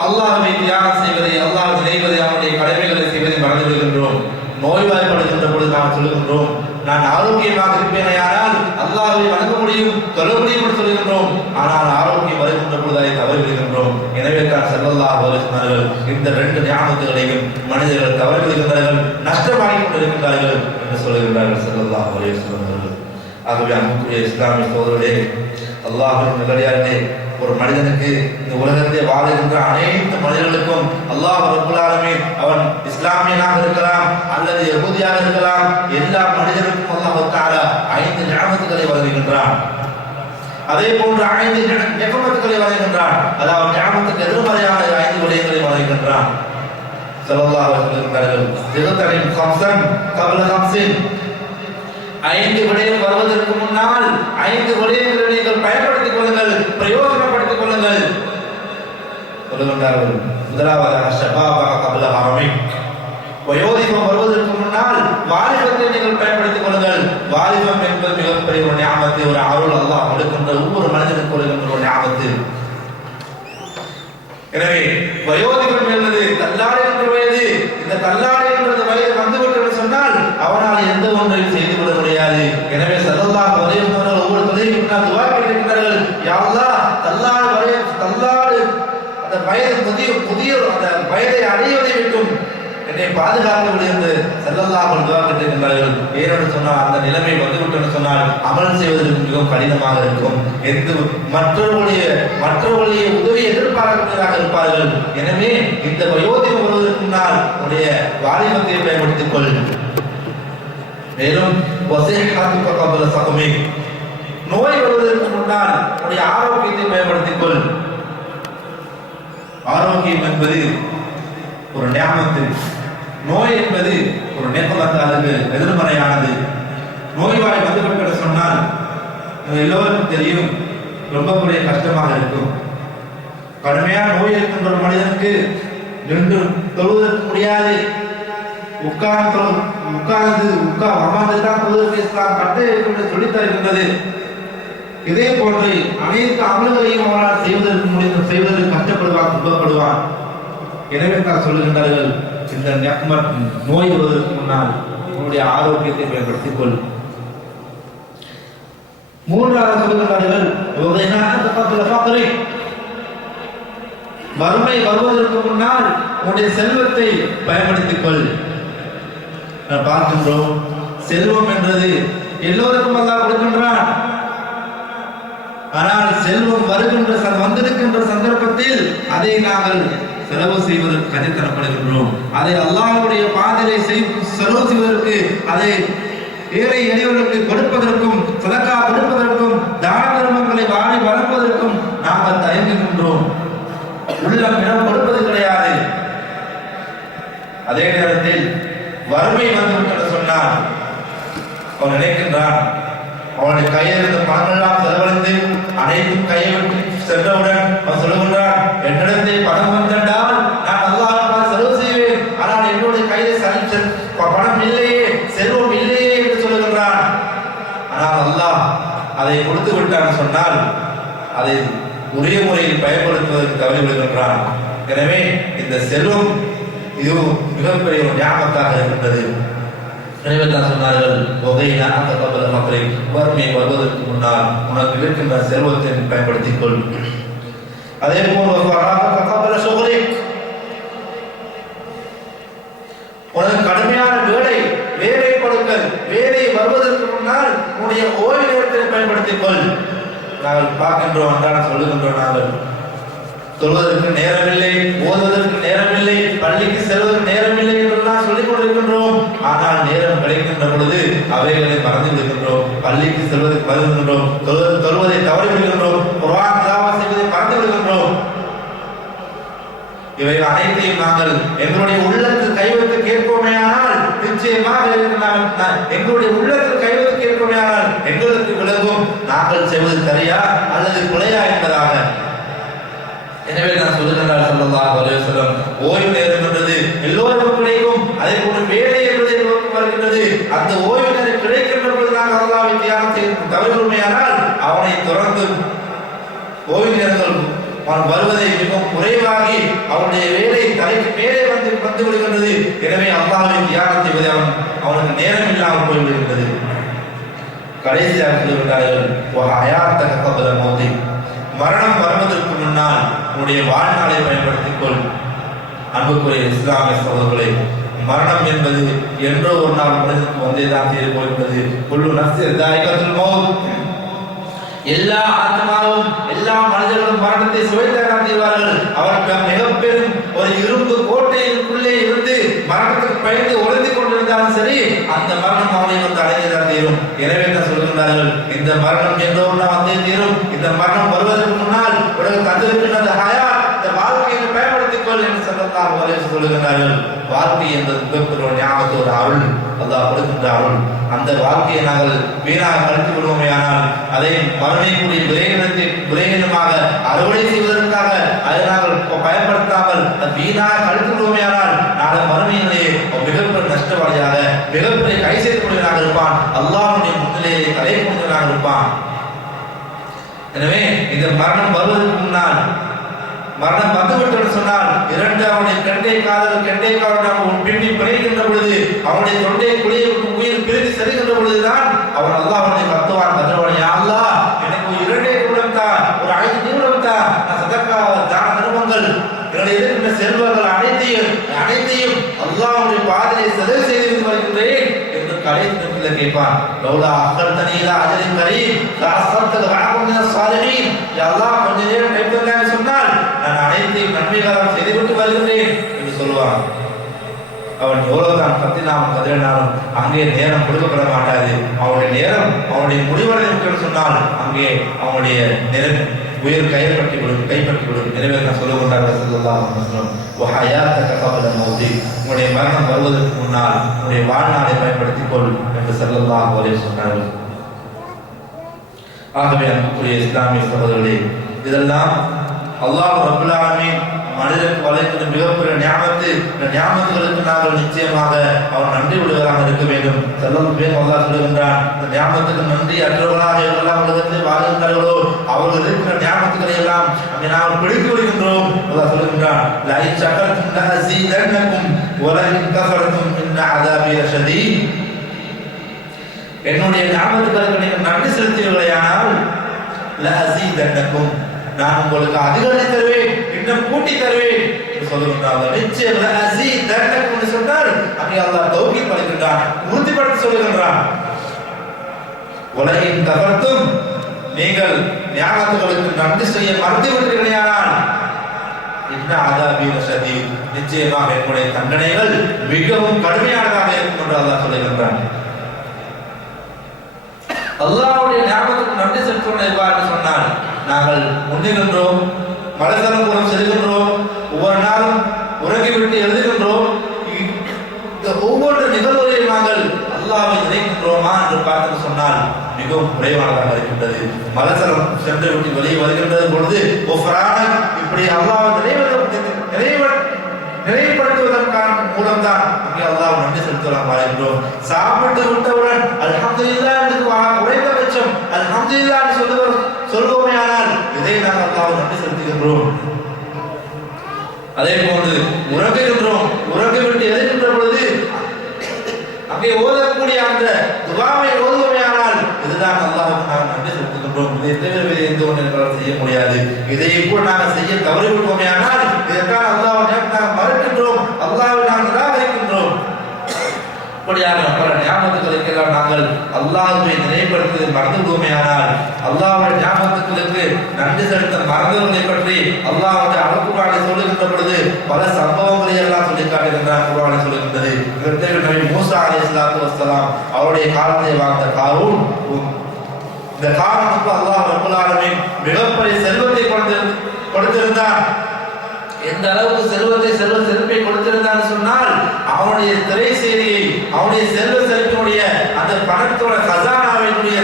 அல்லாஹ்வை தியானம் செய்வதை, அல்லாஹ் நினைப்பதை, அவனுடைய கடமைகளை செய்வதை மறந்து விடுகின்றோம். நோய்வாய்ப்படுகின்ற பொழுது நாம் சொல்லுகின்றோம், நான் ஆரோக்கியமாக இருப்பேனையானால் அல்லாஹ்வை வணங்க முடியும், தொழ முடியும் என்று சொல்லுகின்றோம். ஆனால் ஆரோக்கியம் வருகின்ற பொழுது அதை தவறி விடுகின்றோம். எனவே தான் ஸல்லல்லாஹு அலைஹி வஸல்லம் இந்த ரெண்டு நியாமத்துகளையும் மனிதர்கள் தவறி விடுகின்றார்கள், நஷ்டமாகிக் கொண்டிருக்கின்றார்கள் என்று சொல்லுகின்றார்கள் ஸல்லல்லாஹு அலைஹி வஸல்லம். ஆகவே அன்புக்குரிய இஸ்லாமிய சகோதரர்களே, அல்லாஹ்வின் நல்லடியார்களே, ஒரு மனிதனுக்கு இந்த உலகத்தை வாழுகின்ற அனைத்து மனிதர்களுக்கும் அல்லாஹ் ரப்பல் ஆலமீன் அவன் இஸ்லாமியனாக இருக்கலாம் அல்லது யஹூதியாக இருக்கலாம், எல்லா மனிதனுக்கும் அல்லாஹ் தஆலா 5 நிஅமத்துகளை வழங்குகின்றான். அதே போன்று 5 நிகமத்துக்களை வழங்குகின்றான். அதாவது நியாமத்துக்கு எதிர்மறையான 5 விடயங்களை வழங்குகின்றான். ஸல்லல்லாஹு அலைஹி வஸல்லம் திகத்தரின் கம்சன் கபல கம்சின் 5 விடயம் வருவதற்கு முன்னால் 5 விடயங்களை நீங்கள் பயன்படுத்திக் கொள்ளுங்கள், பிரயோஜனப்படுத்திக் கொள்ளுங்கள் சொல்லுகின்றார்கள். முதலாவதாக ஷபாபக கபல ஹரமிக், வயோதிபம் வருவதற்கு முன்னால் வாலிபத்தை நீங்கள் பயன்படுத்திக் கொள்ளுங்கள். வாலிபம் என்பது மிகப்பெரிய ஒரு நியாமத்து, ஒரு அருள் அல்லாஹ் கொடுக்கின்ற ஒவ்வொரு மனிதனுக்கு கொடுக்கின்ற ஒரு நியாமத்து. எனவே வயோதிபம் என்பது தள்ளாடுகின்ற வயது. இந்த தள்ளாடுகின்ற வயது வந்துவிட்டது சொன்னால் அவனால் எந்த ஒன்றையும் செய்து கொள்ள முடியாது. எனவே ஸல்லல்லாஹு அலைஹி வஸல்லம் ஒவ்வொரு தொழுகைக்கு முன்னால் துஆ கேட்கிறார்கள், யா அல்லாஹ் தள்ளாடு அந்த வயது புதிய அந்த வயதை அடைவதை விட்டும் என்னை பாதுகாக்க என்று ஸல்லல்லாஹு அலைஹி வஸல்லம் கேட்கிறார்கள். ஏனென்று சொன்னால் அந்த நிலைமை வந்துவிட்டது சொன்னால் அமல் செய்வதற்கு மிகவும் கடினமாக இருக்கும். மற்றவர்களுடைய உதவி எதிர்பார்க்கிறதாக இருப்பார்கள். எனவே இந்த வயோதிபம் வருவதற்கு முன்னால் உடைய வாலிபத்தை பயன்படுத்திக் கொள். மேலும் நோய் வருவதற்கு முன்னால் உடைய ஆரோக்கியத்தை பயன்படுத்திக் கொள். ஆரோக்கியம் என்பது ஒரு நியாமத்து, நோய் என்பது ஒரு நேர்மலத்தாளுக்கு எதிர்மறையானது. நோய்வாய் வந்துவிட்டு சொன்னால் எல்லோருக்கும் தெரியும், ரொம்ப பெரிய கஷ்டமாக இருக்கும். கடுமையான நோய் இருக்கின்ற ஒரு மனிதனுக்கு நின்று தொழுவதற்கு முடியாது. அமர்ந்து தான் தொழுவதற்கு இஸ்லாம் கட்டளை என்று சொல்லித் தருகின்றது. இதே போன்று அனைத்து அமல்களையும் அவனால் செய்வதற்கு கஷ்டப்படுவான், துன்பப்படுவான். எனவே தான் சொல்லுகின்றார்கள், இந்த நோய் வருவதற்கு முன்னால் உன்னுடைய ஆரோக்கியத்தை பயன்படுத்திக் கொள். மூன்றாவது சொல்லுகின்றார்கள், வறுமை வருவதற்கு முன்னால் உன்னுடைய செல்வத்தை பயன்படுத்திக் கொள். பார்க்கின்றோம், செல்வம் என்றது எல்லோருக்கும் அல்லாஹ் கொடுக்கின்றான். ஆனால் செல்வம் வந்திருக்கின்ற சந்தர்ப்பத்தில் அதை நாங்கள் செலவு செய்வதற்கு கஜத்தனப்படுகின்றோம். அதை அல்லாஹ்வுடைய பாதையை செலவு செய்வதற்கு, அதை ஏழை எளியவர்களுக்கு கொடுப்பதற்கும், சதக்கா கொடுப்பதற்கும், தான தர்மங்களை வாரி வழங்குவதற்கும் நாங்கள் தயங்குகின்றோம். உள்ளம் இடம் கொடுப்பது கிடையாது. அதே நேரத்தில் வறுமை வந்துவிட்டது சொன்னால் அவன் நினைக்கின்றான், அவனுடைய கையில் இருந்த பணமெல்லாம் செலவழிந்து அனைத்தும் கையை விட்டு சென்றவுடன் அவன் சொல்லுகின்றான், என்னிடத்தில் பணம் வந்தால் நான் அல்லாஹ்வுக்காக செலவு செய்வேன். ஆனால் என்னுடைய கையில் பணம் இல்லையே, செல்வம் இல்லையே என்று சொல்லுகின்றான். ஆனால் அல்லாஹ் அதை கொடுத்து விட்டான் சொன்னால் அதை உரிய முறையில் பயன்படுத்துவதற்கு தவறி விடுகின்றான். எனவே இந்த செல்வம் இது மிகப்பெரிய ஒரு ஞாபகத்தாக இருக்கின்றது. எனவே தான் சொன்னார்கள், வறுமை வருவதற்கு முன்னால் உனக்கு இருக்கின்ற செல்வத்தை பயன்படுத்திக் கொள். அதே போல் உனக்கு கடுமையான வேலை கொடுங்கள். வேலை வருவதற்கு முன்னால் உன்னுடைய ஓய்வு நேரத்தை பயன்படுத்திக் கொள். நாங்கள் பார்க்கின்றோம், அன்றாட சொல்லுகின்றோம், நாங்கள் தொழுவதற்கு நேரமில்லை, ஓதுவதற்கு நேரமில்லை, பள்ளிக்கு செல்வதற்கு நேரமில்லை என்றெல்லாம் சொல்லிக் கொண்டிருக்கின்றோம். ஆனால் நேரம் கிடைக்கின்ற பொழுது அவைகளை மறந்து விடுகின்றோம். பள்ளிக்கு செல்வதற்கு மறந்து விடுகின்றோம், தொழுவதை தவறி விடுகின்றோம், குர்ஆன் திலாவத் செய்வதை மறந்து விடுகின்றோம். இவை அனைத்தையும் நாங்கள் எங்களுடைய உள்ளத்தில் கைவைத்து கேட்போமேயானால் நிச்சயமாக எங்களுடைய உள்ளத்தில் கைவைத்து கேட்போமேயானால் எங்களுக்கு விளங்கும் நாங்கள் செய்வது சரியா அல்லது பிழையா என்பதாக. எனவே நான் சொல்லுகின்றார் ஸல்லல்லாஹு அலைஹி வஸல்லம், ஓய்வு நேரம் என்பது எல்லோருக்கும் கிடைக்கும். அதே போன்று வேலை என்பது எல்லோருக்கும் வருகின்றது. அந்த ஓய்வு நேரம் கிடைக்கின்ற பொழுது நாங்கள் அல்லாஹ்வை தியானம் செய்து தவறுமையானால் அவனை தொடர்ந்து ஓய்வு நேரங்கள் வருவதை மிகவும் குறைவாகி அவனுடைய வேலை தலைக்கு மேலே வந்து விடுகின்றது. எனவே அல்லாஹ்வை தியானம் செய்வதை அவனுக்கு நேரம் இல்லாமல் போய்விடுகின்றது. கடைசியாக சொல்லுகின்றார்கள், மரணம் வருவதற்கு முன்னால் உன்னுடைய வாழ்நாளை பயன்படுத்திக் கொள். அன்புக்குரிய இஸ்லாமிய சகோதரர்களே, மரணம் என்பது என்றோ ஒரு நாள் மனிதனுக்கு வந்தேதான் தீர்வு போகின்றது. குல்லு நஃப்ஸின் தாயிகத்துல் மௌத், எல்லா ஆத்மாவும் எல்லா மனிதர்களும் மரணத்தை சுவைத்தான் தீர்வார்கள். அவர்கள் மிகப்பெரும் ஒரு இரும்பு கோட்டையிற்குள்ளே இருந்து மரணத்துக்கு பயந்து ஒளிந்து கொண்டிருந்தாலும் சரி, அந்த மரணம் அவனை வந்து அடைந்துதான் தீரும். எனவே தான் சொல்கின்றார்கள், இந்த மரணம் என்றோம்னா வந்தே தீரும். இந்த மரணம் வருவதற்கு முன்னால் உலக தந்திருக்கின்ற அந்த ஹயா, இந்த வாழ்க்கையை பயன்படுத்திக் கொள் என்று ஸல்லல்லாஹு அலைஹி வஸல்லம் சொல்கின்றார்கள். வாழ்க்கை என்பது மிகப்பெரிய ஞாபகத்து ஒரு அருள், அல்லாஹ் கொடுக்கின்ற அருள். அந்த வாழ்க்கையை நாங்கள் வீணாக கழித்து விடுவோமே ஆனால் அதை மறுமைக்குரிய விரைவினமாக அறுவடை செய்வதற்காக அதை நாங்கள் பயன்படுத்தாமல் வீணாக கழித்து விடுவோமே ஆனால் நாளை மறுமையிலே மிகப்பெரிய நஷ்டவாளியாக மிகப்பெரிய கை சேர்க்கக்கூடியவனாக இருப்பான். அல்லாஹ்வுடைய முன்னிலையை தலை கொண்டவனாக இருப்பான். எனவே இந்த மரணம் வருவதற்கு முன்னால் மரணம் வந்துவிட்டு சொன்னால் இரண்டு அவனுடைய கெண்டை காதல் பின்னி பிணைகின்ற பொழுது அவனுடைய தொண்டை குழியை உயிர் பிரித்து செல்கின்ற பொழுதுதான் அவன் அல்லாஹ்வை கத்துவான். கத்துவான், யா அல்லாஹ், எனக்கு 2 நிமிடம் தான், ஒரு 5 நிமிடம் தான், நான் சதக்கா தான தர்மங்கள் என்னுடைய இருக்கின்ற செல்வங்கள் அனைத்தையும் அல்லாஹ்வுடைய பாதையை செலவு செய்து வருகின்றேன் என்று கடைசி நேரத்தில் கேட்பான். லௌலா அஹ்தனி இலா அஜலின் கரீம் லஅஸ்தக்து வஅகும் மினஸ் ஸாலிஹீன். யா அல்லாஹ், கொஞ்ச நேரம் டைம் தந்தான்னு சொன்னால் நான் அனைத்தையும் நன்மைகளாக செய்துவிட்டு வருகின்றேன் என்று சொல்லுவான். அவன் எவ்வளவுதான் கத்தினாலும் கதிரினாலும் அங்கே நேரம் கொடுக்கப்பட மாட்டாது. அவனுடைய நேரம் அவனுடைய முடிவடைந்து சொன்னால் அங்கே அவனுடைய நேரம் உயிர் கைப்பற்றி விடும். எனவே நான் சொல்லுகின்றார்கள் ஸல்லல்லாஹு அலைஹி வஸல்லம், வஹயாத்தக கப்ல மௌதி, உங்களுடைய மரணம் வருவதற்கு முன்னால் உங்களுடைய வாழ்நாளை பயன்படுத்திக் கொள் என்று ஸல்லல்லாஹு அலைஹி சொன்னார்கள். ஆகவே அன்புக்குரிய இஸ்லாமிய சகோதரர்களே, இதெல்லாம் அல்லாஹ் ரப்பல் ஆலமீன் மனிதனுக்கு வழங்கின மிகப்பெரிய ஞாபகத்து. இந்த ஞாபகங்களுக்கு நாங்கள் நிச்சயமாக அவர் நன்றி உடையவராக இருக்க வேண்டும். அல்லாஹ் சொல்லுகின்றான், இந்த ஞாபகத்துக்கு நன்றி அற்றவர்களாக எல்லாம் உலகத்தில் வாழ்கின்றார்களோ அவர்கள் இருக்கிற ஞாபகத்துக்களை எல்லாம் அங்கே நாங்கள் பிடித்து விடுகின்றோம். அல்லாஹ் சொல்லுகின்றான், லஇன் ஷகர்தும் லஅஸீதன்னகும் வலஇன் கஃபர்தும் இன் அஸாபி லஷதீத். என்னுடைய ஞாபகத்துக்களுக்கு நீங்கள் நன்றி செலுத்துவீர்களானால் லஅஸீதன்னகும், நான் உங்களுக்கு அதிகரித்து தருவேன், இன்னும் கூட்டி தருவேன் என்று சொல்லுகின்றார். நிச்சயம் லஅஸீதன்னகும் என்று சொன்னால் அங்கே அல்லாஹ் தௌஹீத் படுகின்றான், உறுதிப்படுத்தி சொல்லுகின்றான். வலஇன் கஃபர்தும், நீங்கள் ஞாபகத்துகளுக்கு நன்றி செய்ய மறந்து விட்டீர்களானால் இன்ன அஸாபி லஷதீத், நிச்சயமாக என்னுடைய தண்டனைகள் மிகவும் கடுமையானதாக இருக்கும் என்று அல்லாஹ் சொல்லுகின்றான். அல்லாஹ்வுடைய ஞாபகத்துக்கு நன்றி செலுத்துவது எவ்வாறு சொன்னால், நாங்கள் முன்னுகின்றோம், மலைத்தளம் மூலம் செல்கின்றோம், ஒவ்வொரு நாளும் உறங்கிவிட்டு எழுதுகின்றோம். இந்த ஒவ்வொரு நிகழ்வுகளையும் நாங்கள் அல்லாஹ்வை நினைக்கின்றோமா என்று பார்த்து சொன்னால் மிகவும் குறைவானதாக இருக்கின்றது. மலைத்தளம் சென்று விட்டு வெளியே வருகின்றது பொழுது இப்படி அல்லாஹ்வை நிறைவுபடுத்துவதற்கான மூலம்தான் அங்கே அல்லாஹ் நன்றி செலுத்துவதாக இருக்கின்றோம். சாப்பிட்டு விட்டவுடன் அல்ஹம்துலில்லாஹ் என்று குறைந்தபட்சம் அல்ஹம்துலில்லாஹ் என்று சொல்வோமே ஆனால் இதை நாங்கள் அல்லாஹ் நன்றி செலுத்துகின்றோம். அதே போன்று உறங்குகின்றோம், உறங்கிவிட்டு எழுகின்ற பொழுது அங்கே ஓதக்கூடிய அந்த துஆவை ஓதுவோமே ஆனால் இதுதான் அல்லாஹ்வுக்கு நாம் நன்றி செலுத்துகின்றோம். இதை தவிர எந்த ஒன்றையும் செய்ய முடியாது. இதை இப்போ நாங்கள் செய்ய தவறிவிட்டோமே ஆனால் இதற்கான அல்லாஹ்வை நாம் மறுக்கின்றோம், அல்லாஹ்வை நாம் நிராகரிக்கின்றோம். அப்படியாக பல ஞாபகத்துக்களுக்கெல்லாம் நாங்கள் அல்லாஹ்வை நினைவுபடுத்துவதை மறந்து விடுவோமே ஆனால் அல்லாஹ்வுடைய ஞாபகத்துக்களுக்கு நன்றி செலுத்த மறந்தவர்களை பற்றி அல்லாஹ்வுடைய அல்குர்ஆனை சொல்லுகின்ற பொழுது பல சம்பவங்களை எல்லாம் சொல்லி காட்டுகின்றார். குர்ஆனை சொல்லுகின்றது, நபி மூசா அலைஹிஸ்ஸலாத்து வஸ்ஸலாம் அவருடைய காலத்தை வாழ்ந்த காரூன், இந்த காரூனுக்கு அல்லாஹ் ரப்பல் ஆலமீன் மிகப்பெரிய செல்வத்தை கொடுத்திருந்தார். எந்த அளவுக்கு செல்வத்தை கொடுத்திருந்தான்னு சொன்னால் அவனுடைய திரை செய்தியை அவனுடைய செல்வ செழிப்பினுடைய அந்த பணத்தோட கஜானாவினுடைய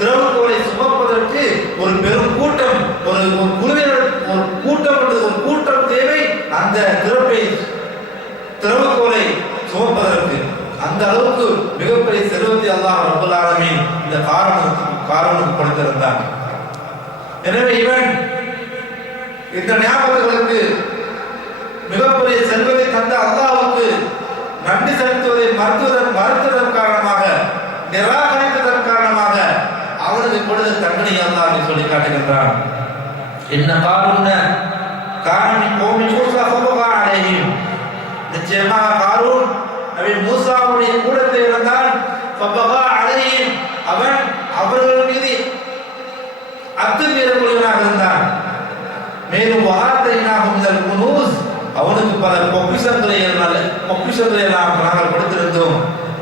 திறவுகோலை சுமப்பதற்கு ஒரு பெரும் கூட்டம், ஒரு கூட்டம் தேவை. அந்த திறவுகோலை சுமப்பதற்கு அந்த அளவுக்கு மிகப்பெரிய செல்வத்தை அல்லாஹ் ரப்பல் ஆலமீன் இந்த காரூனுக்கு கொடுத்திருந்தான். எனவே இவன் இந்த ஞாபகங்களுக்கு மிகப்பெரிய செல்வத்தை தந்த அல்லாஹ்வுக்கு நன்றி செலுத்துவதை மறுத்ததன் காரணமாக, நிராகரித்ததன் காரணமாக அவனுக்கு கொடுத்த தண்டனை அல்லாஹ் சொல்லி காட்டுகின்றான். என்ன காரூன காரணி கோமி மூசா ஃபபகா அலைஹிம், நிச்சயமாக காரூன் நபி மூசாவுடைய கூடத்தை இருந்தான். ஃபபகா அலைஹிம், அவன் அவர்கள் மீது அத்துமீறக்கூடியவனாக இருந்தான். மேலும் அவனுக்கு பல பொக்கிஷங்களை நாங்கள் கொடுத்திருந்தோம்.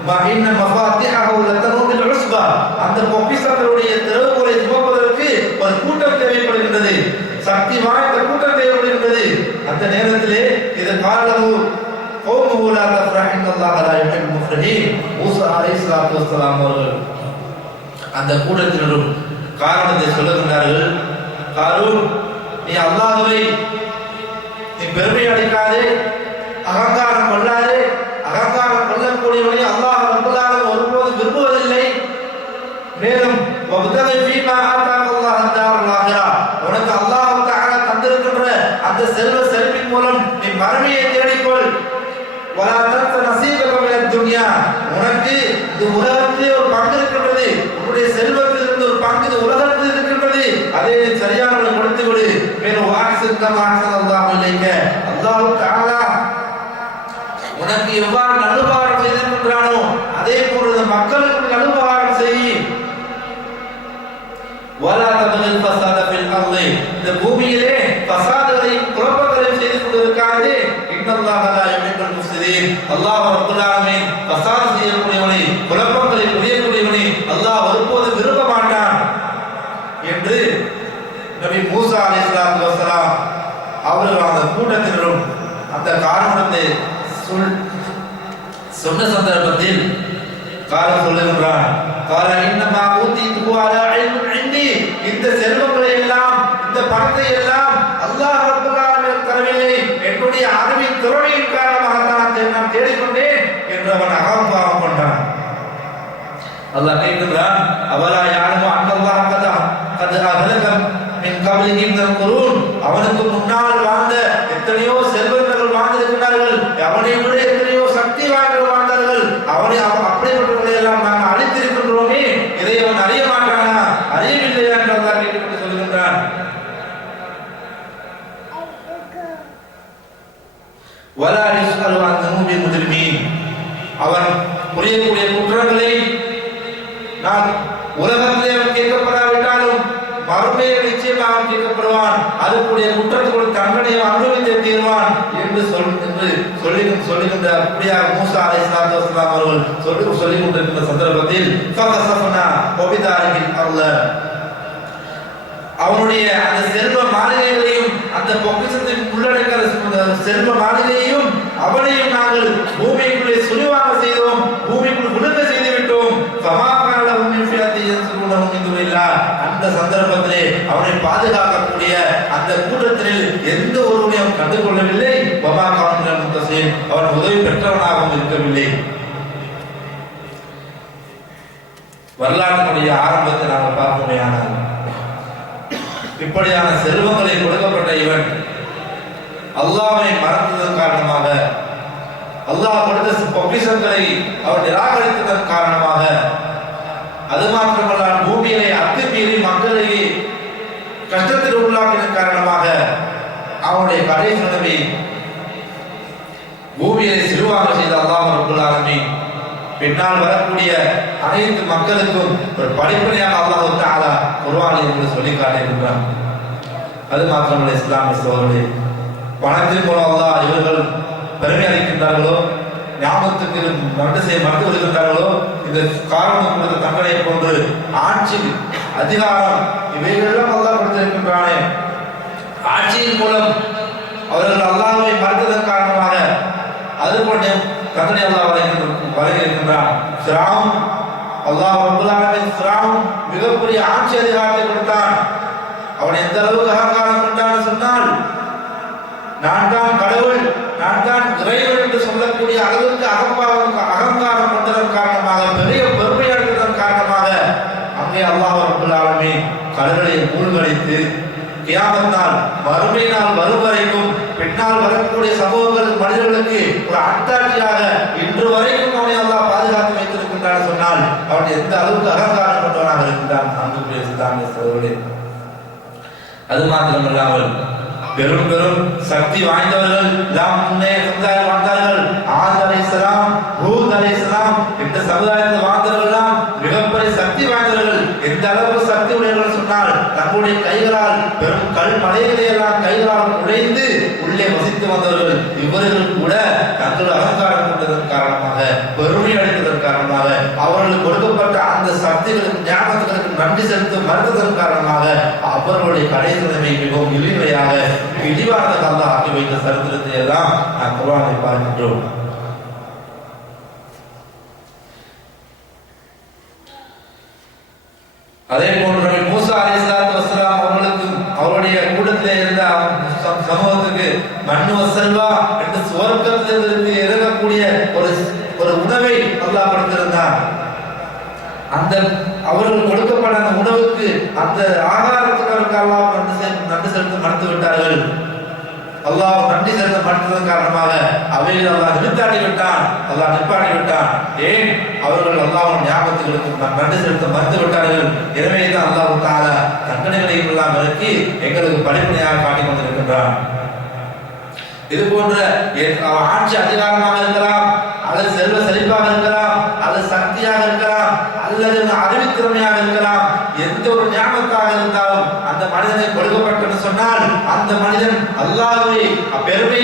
மஹின்ன மஃபாத்திஹஹு லதனூ பில் உஸ்பா, அந்த பொக்கிஷங்களுடைய திறவுகோலை சுமப்பதற்கு ஒரு கூட்டம் தேவைப்படுகின்றது, சக்தி வாய்ந்த கூட்டம் தேவைப்படுகின்றது. அந்த நேரத்திலே இது காலவு கௌமுஹு லா தஃப்ரஹ் இன்னல்லாஹ லா யுஹிப்புல் முஃப்ரிஹீன். மூசா அலைஹிஸ்ஸலாத்து வஸ்ஸலாம் அவர்கள் அந்த கூட்டத்தினரும் காரணத்தை சொல்லுகின்றார்கள். காரூன், நீ அல்லாஹ்வை நீ பெருமை அடிக்காதே, அகங்காரம் கொள்ளாதே. அகங்காரம் கொள்ளக்கூடியவனை அல்லாஹ் ரப்பல் ஆலமீன் ஒருபோது விரும்புவதில்லை. மேலும் வப்தகி ஃபீமா ஆதாக அல்லாஹ் அத்-தாரல் ஆகிரா, உனக்கு அல்லாஹ் தஆலா தந்திருக்கின்ற அந்த செல்வ செழிப்பின் மூலம் நீ மறுமையை தேடிக்கொள். வலா தன்ஸ நஸீபக மினத் துன்யா, உனக்கு இந்த உலகத்திலே ஒரு பங்கு இருக்கின்றது, உன்னுடைய செல்வத்தில் இருந்து ஒரு பங்கு இந்த உலகத்தில் இருக்கின்றது, அதை நீ சரியாக கொடுத்து விடு. மேலும் வாஹ்சின் கமா அஹ்ஸனல்லாஹு இலைக, அல்லாஹ் தஆலா உனக்கு எவ்வாறு நல்லுபகாரம் செய்திருக்கின்றானோ அதே போன்று மக்களுக்கு நல்லுபகாரம் செய். வலா தபகில் ஃபஸாத ஃபில் அர்தி, இந்த பூமியிலே ஃபஸாதுகளையும் குழப்பங்களையும் செய்து கொண்டிருக்காதே. இன்னல்லாஹ லா யுஹிப்புல் முஃப்ஸிதீன், அல்லாஹ் ரப்பல் ஆலமீன் ஃபஸாத் செய்யக்கூடியவனை, குழப்பங்களை புரியக்கூடியவனை அல்லாஹ் ஒருபோது விரும்ப மாட்டான் என்று நபி மூசா அலைஹிஸ்ஸலாத்து வஸ்ஸலாம் அவர்கள் அந்த கூட்டத்தினரும் அந்த காரணத்தை சொன்ன சந்தர்ப்பத்தில் காரணம் சொல்லுகின்றான். கால இன்னமா ஊதீது அலா இல்மின் இன்தி, இந்த செல்வங்களை எல்லாம் இந்த பணத்தை எல்லாம் அல்லாஹ் ரப்பல் ஆலமீன் தரவில்லை, என்னுடைய அறிவின் திறமையின் காரணமாக நான் தேடிக்கொண்டேன் என்று அவன் அகம்பாவம் கொண்டான். அல்லாஹ் கேட்கிறான், அவலா யாலமு அன்னல்லாஹ் கத் அஹலக மின் கப்லிஹி மினல் குரூன், அவனுக்கு முன்னால் வாழ்ந்த எத்தனையோ செல்வந்தர்கள் வாழ்ந்திருக்கிறார்கள், அவனை விட எத்தனையோ சக்தி வாய்ந்தவர்கள் வாழ்ந்தார்கள், அவனை அப்படிப்பட்டவர்களை எல்லாம் நாம் அழித்திருக்கின்றோமே, இதை அவன் அறிய மாட்டானா, அறியவில்லையா என்று அல்லாஹ் கேட்டுவிட்டு சொல்கின்றான். வலா யுஸ்அலு அன் ذنوبில் முஜ்ரிமீன், அவன் புரியக்கூடிய குற்றங்களை நான் உலகத்திலே அவன் கேட்கப்படாவிட்டாலும் மறுமையில் நிச்சயமாக அவன் கேட்கப்படுவான், அதுக்குரிய குற்றத்துக்குரிய தண்டனையை அனுபவித்தே தீர்வான் என்று சொல்லுகின்ற அப்படியாக மூசா அலைஹிஸ்ஸலாத்து வஸ்ஸலாம் அவர்கள் சொல்லிக் கொண்டிருக்கின்ற சந்தர்ப்பத்தில் ஃபகஸஃப்னா வபிதாரிஹில் அர்ல, அவனுடைய அந்த செல்வ மாளிகைகளையும் அந்த பொக்கிஷத்தை உள்ளடக்கிற செல்வ மாளிகையையும் அவனையும் நாங்கள் பூமிக்குள்ளே சுழிவாக செய்தோம், பூமிக்குள் விழுங்க செய்து விட்டோம். அந்த சந்தர்ப்பத்திலே அவனை பாதுகாக்கக்கூடிய அந்த கூட்டத்தில் எந்த ஒருவனையும் கண்டுகொள்ளவில்லை. அவன் உதவி பெற்றவனாகவும் இருக்கவில்லை. வரலாற்றினுடைய ஆரம்பத்தை நாங்கள் பார்ப்போமேயானால், இப்படியான செல்வங்களை கொடுக்கப்பட்ட இவன் அல்லாஹ்வை மறந்ததன் காரணமாக, அல்லாஹ் கொடுத்த பொக்கிஷங்களை அவன் நிராகரித்ததன் காரணமாக, அது மாத்திரமல்ல பூமியை அத்துமீறி மக்களை கஷ்டத்தில் உள்ளாக்கியதன் காரணமாக அவனுடைய கடைசி நிலைமை பூமியை சிறுவாக செய்த அல்லாஹ் ரப்பல் ஆலமீன் பின்னால் வரக்கூடிய அனைத்து மக்களுக்கும் ஒரு படிப்பனையாக அல்லாஹ் தஆலா குர்ஆனில் இருந்து சொல்லி காட்டியிருக்கிறான். அது மாத்திரமல்ல இஸ்லாமிய சகோதரர்களே, பணத்தின் மூலம் அல்லாஹ் இவர்கள் பெருமை அளிக்கின்றார்களோ, ஞாபகத்துக்கு மறுத்து வருகின்றார்களோ, இந்த காரணம் கொடுத்த தங்களை போன்று ஆட்சி அதிகாரம் இவைகளெல்லாம் அல்லாஹ் கொடுத்திருக்கின்றானே, ஆட்சியின் மூலம் அவர்கள் அல்லாஹ்வை மறுத்ததன் காரணமாக அதுபோன்ற தண்டனை அல்லாஹ் வழங்கியிருக்கின்றான். ஃபிரௌன், அல்லாஹ் ரப்பல் ஆலமீன் ஃபிரௌன் மிகப்பெரிய ஆட்சி அதிகாரத்தை கொடுத்தான். அவன் எந்த அளவுக்கு அகங்காரம் கொண்டான்னு சொன்னால், நான் தான் கடவுள், நான் தான் இறைவன் என்று சொல்லக்கூடிய அளவுக்கு அகங்காரம் கொண்டதன் காரணமாக, பெரிய பெருமை அடைந்ததன் காரணமாக அங்கே அல்லாஹ் ரப்பல் ஆலமீன் கடலை மூழ்கடித்து கியாமத் நாள் மறுமை நாள் வரும் வரைக்கும் பின்னால் வரக்கூடிய சமூகங்கள் மனிதர்களுக்கு ஒரு அட்டாட்சியாக இன்று வரைக்கும் அவனை அல்லாஹ் பாதுகாத்து வைத்திருக்கின்றான் சொன்னால் அவன் எந்த அளவுக்கு அகங்காரம் கொண்டவனாக இருக்கின்றான். அன்புக்குரிய இஸ்லாமிய சகோதரர்களே, அது மாத்திரமல்லாமல் பெரும் பெரும் சக்தி வாய்ந்தவர்கள் எல்லாம் முன்னே சமுதாயம் வாழ்ந்தார்கள். ஆத் அலைஹிஸ்ஸலாம், ஹூத் அலைஹிஸ்ஸலாம் இந்த சமுதாயத்தில் வாழ்ந்தவர்கள்லாம் மிகப்பெரிய சக்தி வாய்ந்தவர்கள். எந்த அளவுக்கு சக்தி உடையவர்கள் சொன்னால், தங்களுடைய கைகளால் பெரும் கல் மலைகளை எல்லாம் கைகளால் உடைந்து உள்ளே வசித்து வந்தவர்கள். இவர்கள் கூட தங்கள் அகங்காரம் கொண்டதன் காரணமாக, பெருமை அடைந்ததன் காரணமாக அவர்களுடைய கடைசி நிலைமை மிகவும் இழிவையாக இழிவானதாக அல்லாஹ் ஆக்கி வைத்த சரித்திரத்தை எல்லாம் நாம் குர்ஆனை பார்க்கின்றோம். அதே போன்று நபி மூசா அலைஹிஸ்ஸலாத்து வஸ்ஸலாம் அவர்களுக்கும் அவருடைய கூட்டத்திலே இருந்த சமூகத்துக்கு மண்ணு வசல்வா என்று சுவர்க்கத்திலிருந்து இறங்கக்கூடிய ஒரு உணவை அல்லாஹ் கொடுத்திருந்தார். அந்த அவர்கள் கொடுக்கப்பட்ட அந்த உணவுக்கு அந்த ஆகாரத்துக்கு அல்லாஹ் நன்றி செலுத்த மறுத்து விட்டார்கள். அல்லாஹ் நன்றி செலுத்த மறுத்ததன் காரணமாக அவையில் அல்லாஹ் நிறுத்தாட்டி விட்டான். அல்லாஹ் நிற்பாட்டி விட்டான். ஏன்? அவர்கள் அல்லாஹ்வின் ஞாபகத்துக்கு நன்றி செலுத்த மறுத்து விட்டார்கள். எனவே தான் அல்லாஹ் தஆலா தண்டனைகளை எல்லாம் இறக்கி எங்களுக்கு படிப்பனையாக காட்டிக் கொண்டிருக்கின்றான். இது போன்ற ஆட்சி அதிகாரமாக இருக்கலாம், அல்லது செல்வ செழிப்பாக இருக்கலாம், அல்லது சக்தியாக இருக்கலாம், அல்லது அறிவுத்திறமையாக இருக்கலாம், எந்த ஒரு ஞாபகத்தாக இருந்தாலும் அந்த மனிதனை கொடுக்கப்பட்டு சொன்னால் அந்த மனிதன் அல்லாஹ்வை பெருமை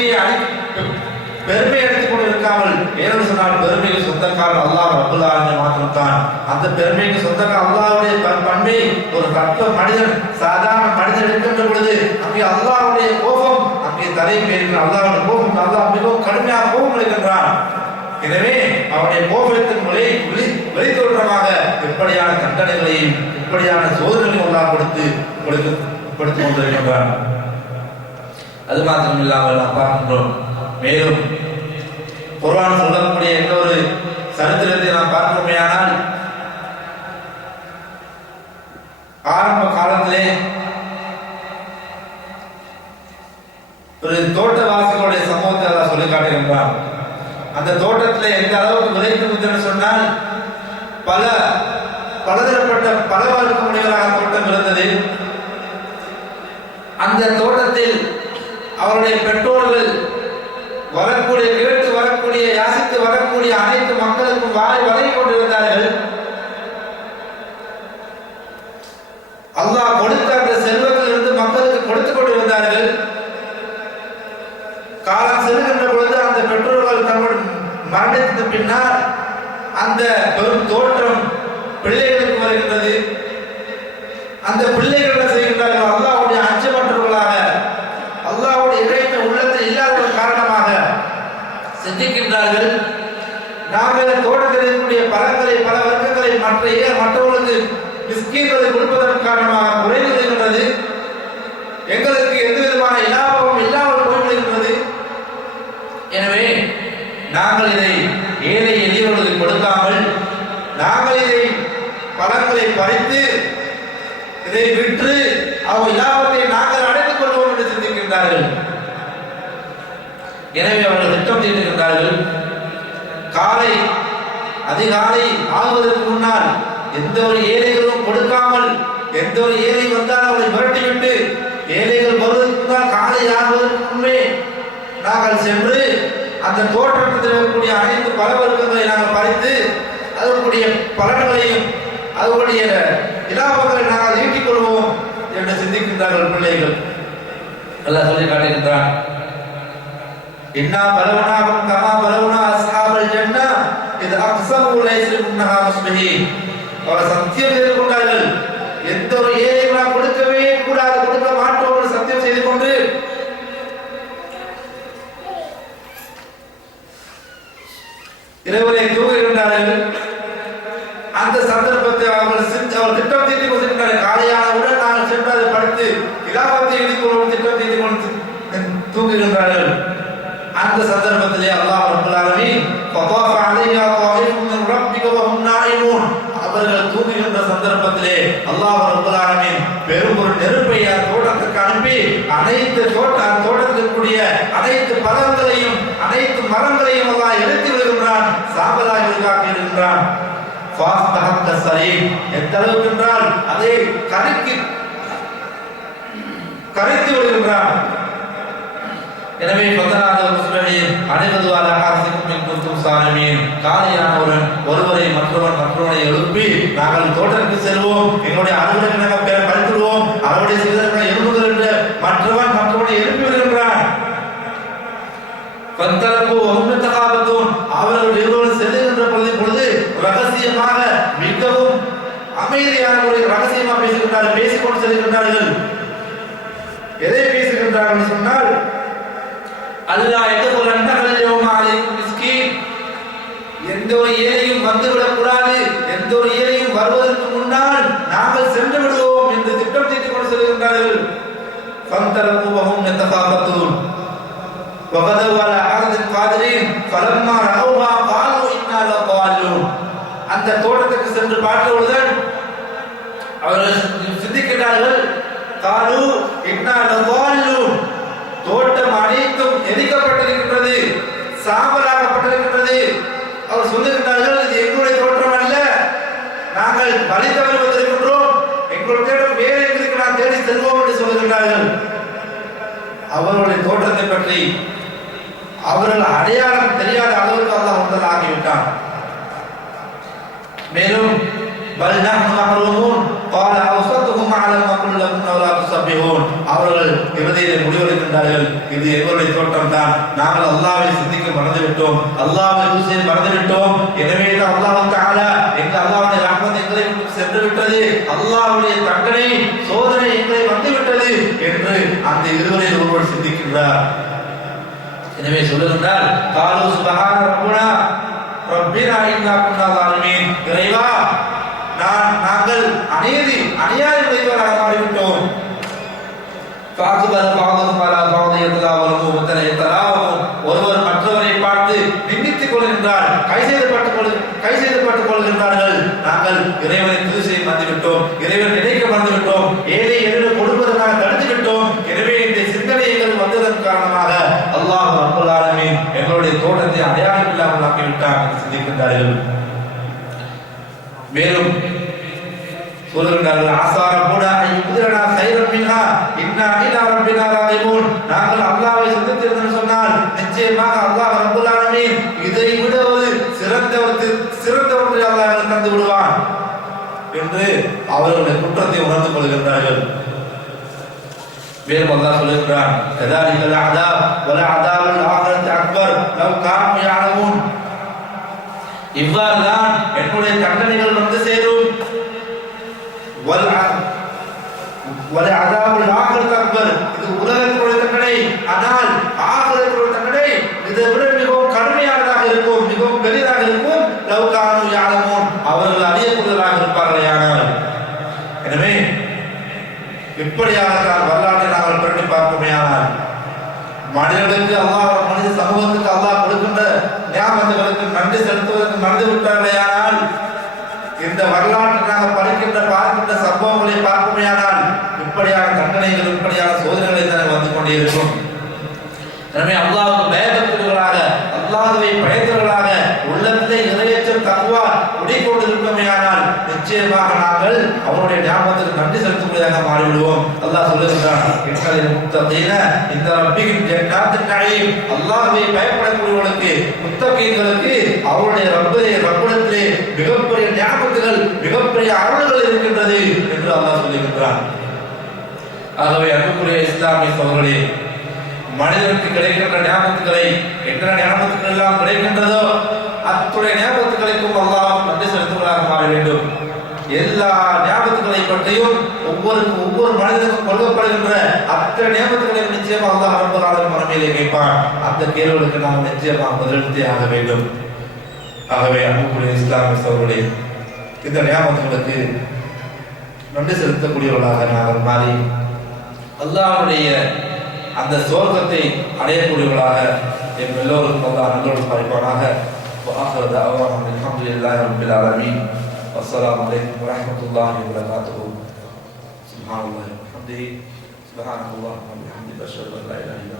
எடுத்துக் கொண்டு இருக்காமல் ஏன்னு சொன்னால் பெருமைக்கு சொந்தக்காரர் அல்லாஹ் ரப்பல் ஆலமீன் மாத்திரம்தான். அந்த பெருமைக்கு சொந்தக்காரர் அல்லாஹ்வுடைய பண்பை ஒரு தத்துவ மனிதன் சாதாரண மனிதன் இருக்கின்ற பொழுது அங்கே அல்லாஹ்வுடைய கோபம் அங்கே தலைமையில் அல்லாஹ்வுடைய கோபம் அல்லாஹ் மிகவும் கடுமையாக கோபம் அளிக்கின்றான். எனவே அவருடைய கோபத்தின் வெளித்தோற்றமாக எப்படியான தண்டனைகளையும் எப்படியான சோதனைகளையும் அல்லாஹ் கொடுத்து கொண்டிருக்கின்றான். அது மாத்திரம் இல்லாமல் நாம் பார்க்கின்றோம். மேலும் குர்ஆன் சொல்லக்கூடிய இன்னொரு சரித்திரத்தை நாம் பார்ப்போமேயானால் ஆரம்ப காலத்திலே ஒரு தோட்டவாசிகளுடைய சமூகத்தை அல்லாஹ் சொல்லி காட்டுகின்றான். அந்த தோட்டத்திலே எந்த அளவுக்கு விளைவித்து சொன்னால் பலதரப்பட்ட பலவர்க்கமுடையவராக தோட்டம் இருந்தது. அந்த தோட்டத்தில் அவருடைய பெற்றோர்கள் கேட்டு வரக்கூடிய யாசித்து வரக்கூடிய அனைத்து மக்களுக்கும் வாய் வழங்கி கொண்டிருந்தார்கள். அல்லாஹ் கொடுத்த அந்த செல்வத்தில் இருந்து மக்களுக்கு கொடுத்துக் கொண்டிருந்தார்கள். காலம் செல்கின்ற பொழுது அந்த பெற்றோர்கள் தங்களுடைய மரணித்த பின்னால் அந்த பெரும் தோற்றம் பிள்ளைகளுக்கு வருகின்றது. அந்த பிள்ளைகள் செய்கின்றார்கள் அல்லாஹ்வுடைய அச்சமற்றவர்களாக, அல்லாஹ்வுடைய இறைவன் உள்ளத்தில் இல்லாத காரணமாக சிந்திக்கின்றார்கள். நாங்கள் தோட்டத்தில் இருக்கக்கூடிய பழங்களை பல வர்க்கங்களை மற்றவர்களுக்கு மிஸ்கீன்களை கொடுப்பதன் காரணமாக குறைந்து வருகின்றது. எங்களுக்கு எந்த விதமான இலாபமும் இல்லாமல் போய்விடுகின்றது. எனவே நாங்கள் இதை ஏழை எளியவர்களுக்கு கொடுக்காமல் நாங்கள் இதை பழங்களை பறித்து இதை விற்று அவர் இலாபத்தை நாங்கள் அடைத்துக் கொள்வோம் என்று சிந்திக்கின்றார்கள். எனவே அவர்கள் திட்டம் தீட்டுகின்றார்கள். அதிகாலை ஆகுவதற்கு முன்னால் எந்த ஒரு ஏழைகளும் கொடுக்காமல் எந்த ஒரு ஏழை வந்தால் அவரை விரட்டிவிட்டு ஏழைகள் வருவதற்கு முன்னால் காலை ஆகுவதற்கு முன்பே நாங்கள் சென்று அந்த தோற்றத்தில் இருக்கக்கூடிய அனைத்து பலவர்க்கங்களை நாங்கள் பறித்து அதற்குரிய பலன்களையும் அதனுடைய இலாபங்களை நாங்கள் ஈட்டிக் கொள்வோம் என்று சிந்திக்கின்றார்கள் பிள்ளைகள். அல்லாஹ் சொல்லி காட்டுகின்றான். இன்னா பலவனாகும் கமா பலவனா அஸ்ஹாபல் ஜன்னா இது அக்ஸமு லைஸ்ரிமுன்னஹா முஸ்பிஹீன். அவர் சத்தியம் செய்து கொண்டார்கள், எந்த ஒரு ஏழைகளா கொடுக்கவே கூடாது, கொடுக்க மாட்டோம் என்று சத்தியம் செய்து கொண்டு இரவிலே தூங்குகின்றார்கள். அந்த சந்தர்ப்பத்தை அவர்கள் திட்டம் தீட்டிக் கொண்டிருக்கிறார்கள். காலையானவுடன் நாங்கள் சென்று அதை படித்து இலாபத்தை எழுதிக்கொள்வோம் திட்டம் தீட்டிக் கொண்டு தூங்குகின்றார்கள். அந்த சந்தர்ப்பத்திலே அல்லாஹ் ரப்பல் ஆலமீன் ஃபதாஃப அலைஹா தாயிஃபுன் மின் ரப்பிக வஹும் நாயிமூன். அவர்கள் தூங்குகின்ற சந்தர்ப்பத்திலே அல்லாஹ் ரப்பல் ஆலமீன் பெரும் ஒரு நெருப்பை தோட்டத்துக்கு அனுப்பி அனைத்து தோட்டத்தில் இருக்கக்கூடிய அனைத்து பழங்களையும் அனைத்து மரங்களையும் அல்லாஹ் எடுத்து விடுகின்றான், சாம்பலாக இருக்கின்றான். எந்த அளவுக்கு என்றால் அதை கரைத்து விடுகின்றான். எனவே ஒருவரை மற்றவனை எழுப்பி நாங்கள் தோட்டத்துக்கு செல்வோம், எங்களுடைய அலுவலகம் நாங்கள் பறித்துடுவோம், அவருடைய செய்தவர்களை எழுப்புதல் என்று மற்றவனை எழுப்பி விடுகின்றான். அவர்கள் இருவரும் செல்லுகின்ற பொழுது ரகசியமாக மிகவும் அமைதியான ஒரு ரகசியமாக பேசிக்கொண்டு செல்கின்றார்கள். எதை பேசுகின்றார்கள் சொன்னால் அல்லாஹ் எந்த ஒரு ஏழையும் வந்துவிடக் கூடாது, எந்த ஒரு ஏழையும் வருவதற்கு முன்னால் நாங்கள் சென்று விடுவோம் என்று திட்டம் தீட்டிக் கொண்டு செல்கின்றார்கள். அந்த தோட்டத்துக்கு சென்று பார்த்தவுடன் அவர்கள் சிந்திக்கிறார்கள், தோட்டம் அனைத்தும் எரிக்கப்பட்டிருக்கின்றது, சாம்பலாக்கப்பட்டிருக்கின்றது. அவர் சொல்லுகின்றார்கள், இது எங்களுடைய தோற்றம் அல்ல, நாங்கள் வழி தவறி வந்திருக்கின்றோம், எங்களுடைய தேடம் வேறு எங்களுக்கு நாம் தேடி செல்வோம் என்று சொல்லுகின்றார்கள். அவர்களுடைய தோற்றத்தை பற்றி அவர்கள் அடையாளம் தெரியாத அளவுக்கு அல்லாஹ் முதல் ஆகிவிட்டான். மேலும் அவர்கள் இறுதியில் முடிவெடுக்கின்றார்கள், இது எங்களுடைய தோட்டம் தான், நாங்கள் அல்லாஹ்வை சிந்திக்க மறந்துவிட்டோம், அல்லாஹ்வை ருசியை மறந்துவிட்டோம், எனவே தான் அல்லாஹ் தஆலா எங்கள் அல்லாஹ்வுடைய ரஹ்மத் எங்களை விட்டு சென்று விட்டது, அல்லாஹ்வுடைய தண்டனை சோதனை எங்களை வந்து விட்டது என்று அந்த இருவரில் ஒருவர் சிந்திக்கின்றார். எனவே சொல்லுகின்றார், காலு சுப்ஹான ரப்பனா ரப்பினா இன்னா குன்னா ஸாலிமீன், இறைவா நாங்கள் அநியாயம் செய்தவராக மாறிவிட்டோம். ஒருவர் மற்றவரை பார்த்து நிந்தித்துக் கொள்கின்றார், கை செய்து கொள்கின்றார்கள். நாங்கள் இறைவனை துதிசை மறந்துவிட்டோம், இறைவன் நினைக்க மறந்துவிட்டோம், ஏழை எளிய கொடுப்பதற்காக தடுத்து விட்டோம். எனவே இந்த சிந்தனை எங்களுக்கு வந்ததன் காரணமாக அல்லாஹ் ரப்பல் ஆலமீன் எங்களுடைய தோட்டத்தை அடையாளம் இல்லாமல் ஆக்கிவிட்டார் என்று சிந்திக்கின்றார்கள். மேலும் சொல்லுகிறார்கள், ஆசார கூட ஐயுதிரனா கைரன் மின்ஹா இன்னா இலா ரப்பினா ராகிபூன், நாங்கள் அல்லாஹ்வை சிந்தித்திருந்தோம் சொன்னால் நிச்சயமாக அல்லாஹ் ரப்பல் ஆலமீன் இதை விட ஒரு சிறந்தவற்றை அல்லாஹ் தந்து விடுவான் என்று அவர்களுடைய குற்றத்தை உணர்ந்து கொள்கின்றார்கள். மேலும் அல்லாஹ் சொல்லுகிறான், கதாலிகல் அஸாப் வல அஸாபுல் ஆகிரத்தி அக்பர் லவ் கானூ யஅலமூன், இவ்வாறுதான் என்னுடைய தண்டனைகள் வந்து சேரும். இது உலகத்தினுடைய தண்டனை, ஆனால் ஆகிரத்தினுடைய தண்டனை இதை விட மிகவும் கடுமையானதாக இருக்கும், மிகவும் பெரிதாக இருக்கும். லவ் கானூ யஅலமூன், அவர்கள் அறியக்கூடியவராக இருப்பார்களேயானால். எனவே இப்படியாக வரலாற்றை நாங்கள் புரட்டி பார்ப்போமேயானால் மனிதர்களுக்கு அல்லாஹ், மனித சமூகத்துக்கு அல்லாஹ் கொடுக்கின்ற நியாமத்துகளுக்கு நன்றி செலுத்துவதற்கு மறந்து விட்டார்களேயானால், இந்த வரலாற்றை நாங்கள் பார்க்கின்ற சம்பவங்களை பார்ப்போமேயானால் இப்படியான தண்டனைகள், இப்படியான சோதனைகளை தான் வந்து கொண்டே இருக்கும். எனவே அல்லாஹ்வுக்கு பயபக்தர்களாக, அல்லாஹ்வை பயந்தவர்களாக உள்ளத்திலே இறையச்சம் தக்வா குடிக்கொண்டிருப்போமேயானால் நிச்சயமாக நாங்கள் அவருடைய ஞாபகத்துக்கு நன்றி செலுத்தும்படியாக மாறிவிடுவோம். அல்லாஹ் சொல்லுகிறான், இன்னல் முத்தகீன இந்த ரப்பிஹிம் ஜன்னாத்துன் நஈம், அல்லாஹ்வை பயப்படக்கூடியவர்களுக்கு, முத்தகீன்களுக்கு அவருடைய ரப்பிடத்திலே மிகப்பெரிய ஞாபகங்கள், மிகப்பெரிய அருள்கள் இருக்கின்றது என்று அல்லாஹ் சொல்லுகிறான். ஆகவே அன்புக்குரிய இஸ்லாமிய சகோதரர்களே, மனிதனுக்கு கிடைக்கின்ற ஞாபகங்களை எத்தனை ஞாபகத்துக்கள் எல்லாம் கிடைக்கின்றதோ அத்துடைய ஞாபகத்துக்களுக்கும் அல்லாஹ் நன்றி செலுத்துவதாக மாற வேண்டும். எல்லா ஞாபகத்துக்களை பற்றியும் ஒவ்வொரு மனிதனுக்கும் கொடுக்கப்படுகின்ற அத்தனை ஞாபகங்களையும் நிச்சயமாக அல்லாஹ் ரப்பல் ஆலமீன் மனமையிலே கேட்பான். அந்த கேள்விகளுக்கு நாம் நிச்சயமாக பதிலளித்தே ஆக வேண்டும். ஆகவே அன்புக்குரிய இஸ்லாமிய சகோதரர்களே, இந்த ஞாபகங்களுக்கு நன்றி செலுத்தக்கூடியவர்களாக நாங்கள் மாறி அல்லாஹ்வுடைய அந்த சொர்க்கத்தை அடையக்கூடியவர்களாக எம் எல்லோருக்கும் அல்லாஹ் நல்லோடு பாய்ப்பானாக. وآخر دعوانا الحمد لله رب العالمين والسلام عليكم ورحمة الله وبركاته. سبحان الله وبحمده سبحانك اللهم وبحمدك أشهد أن لا إله إلا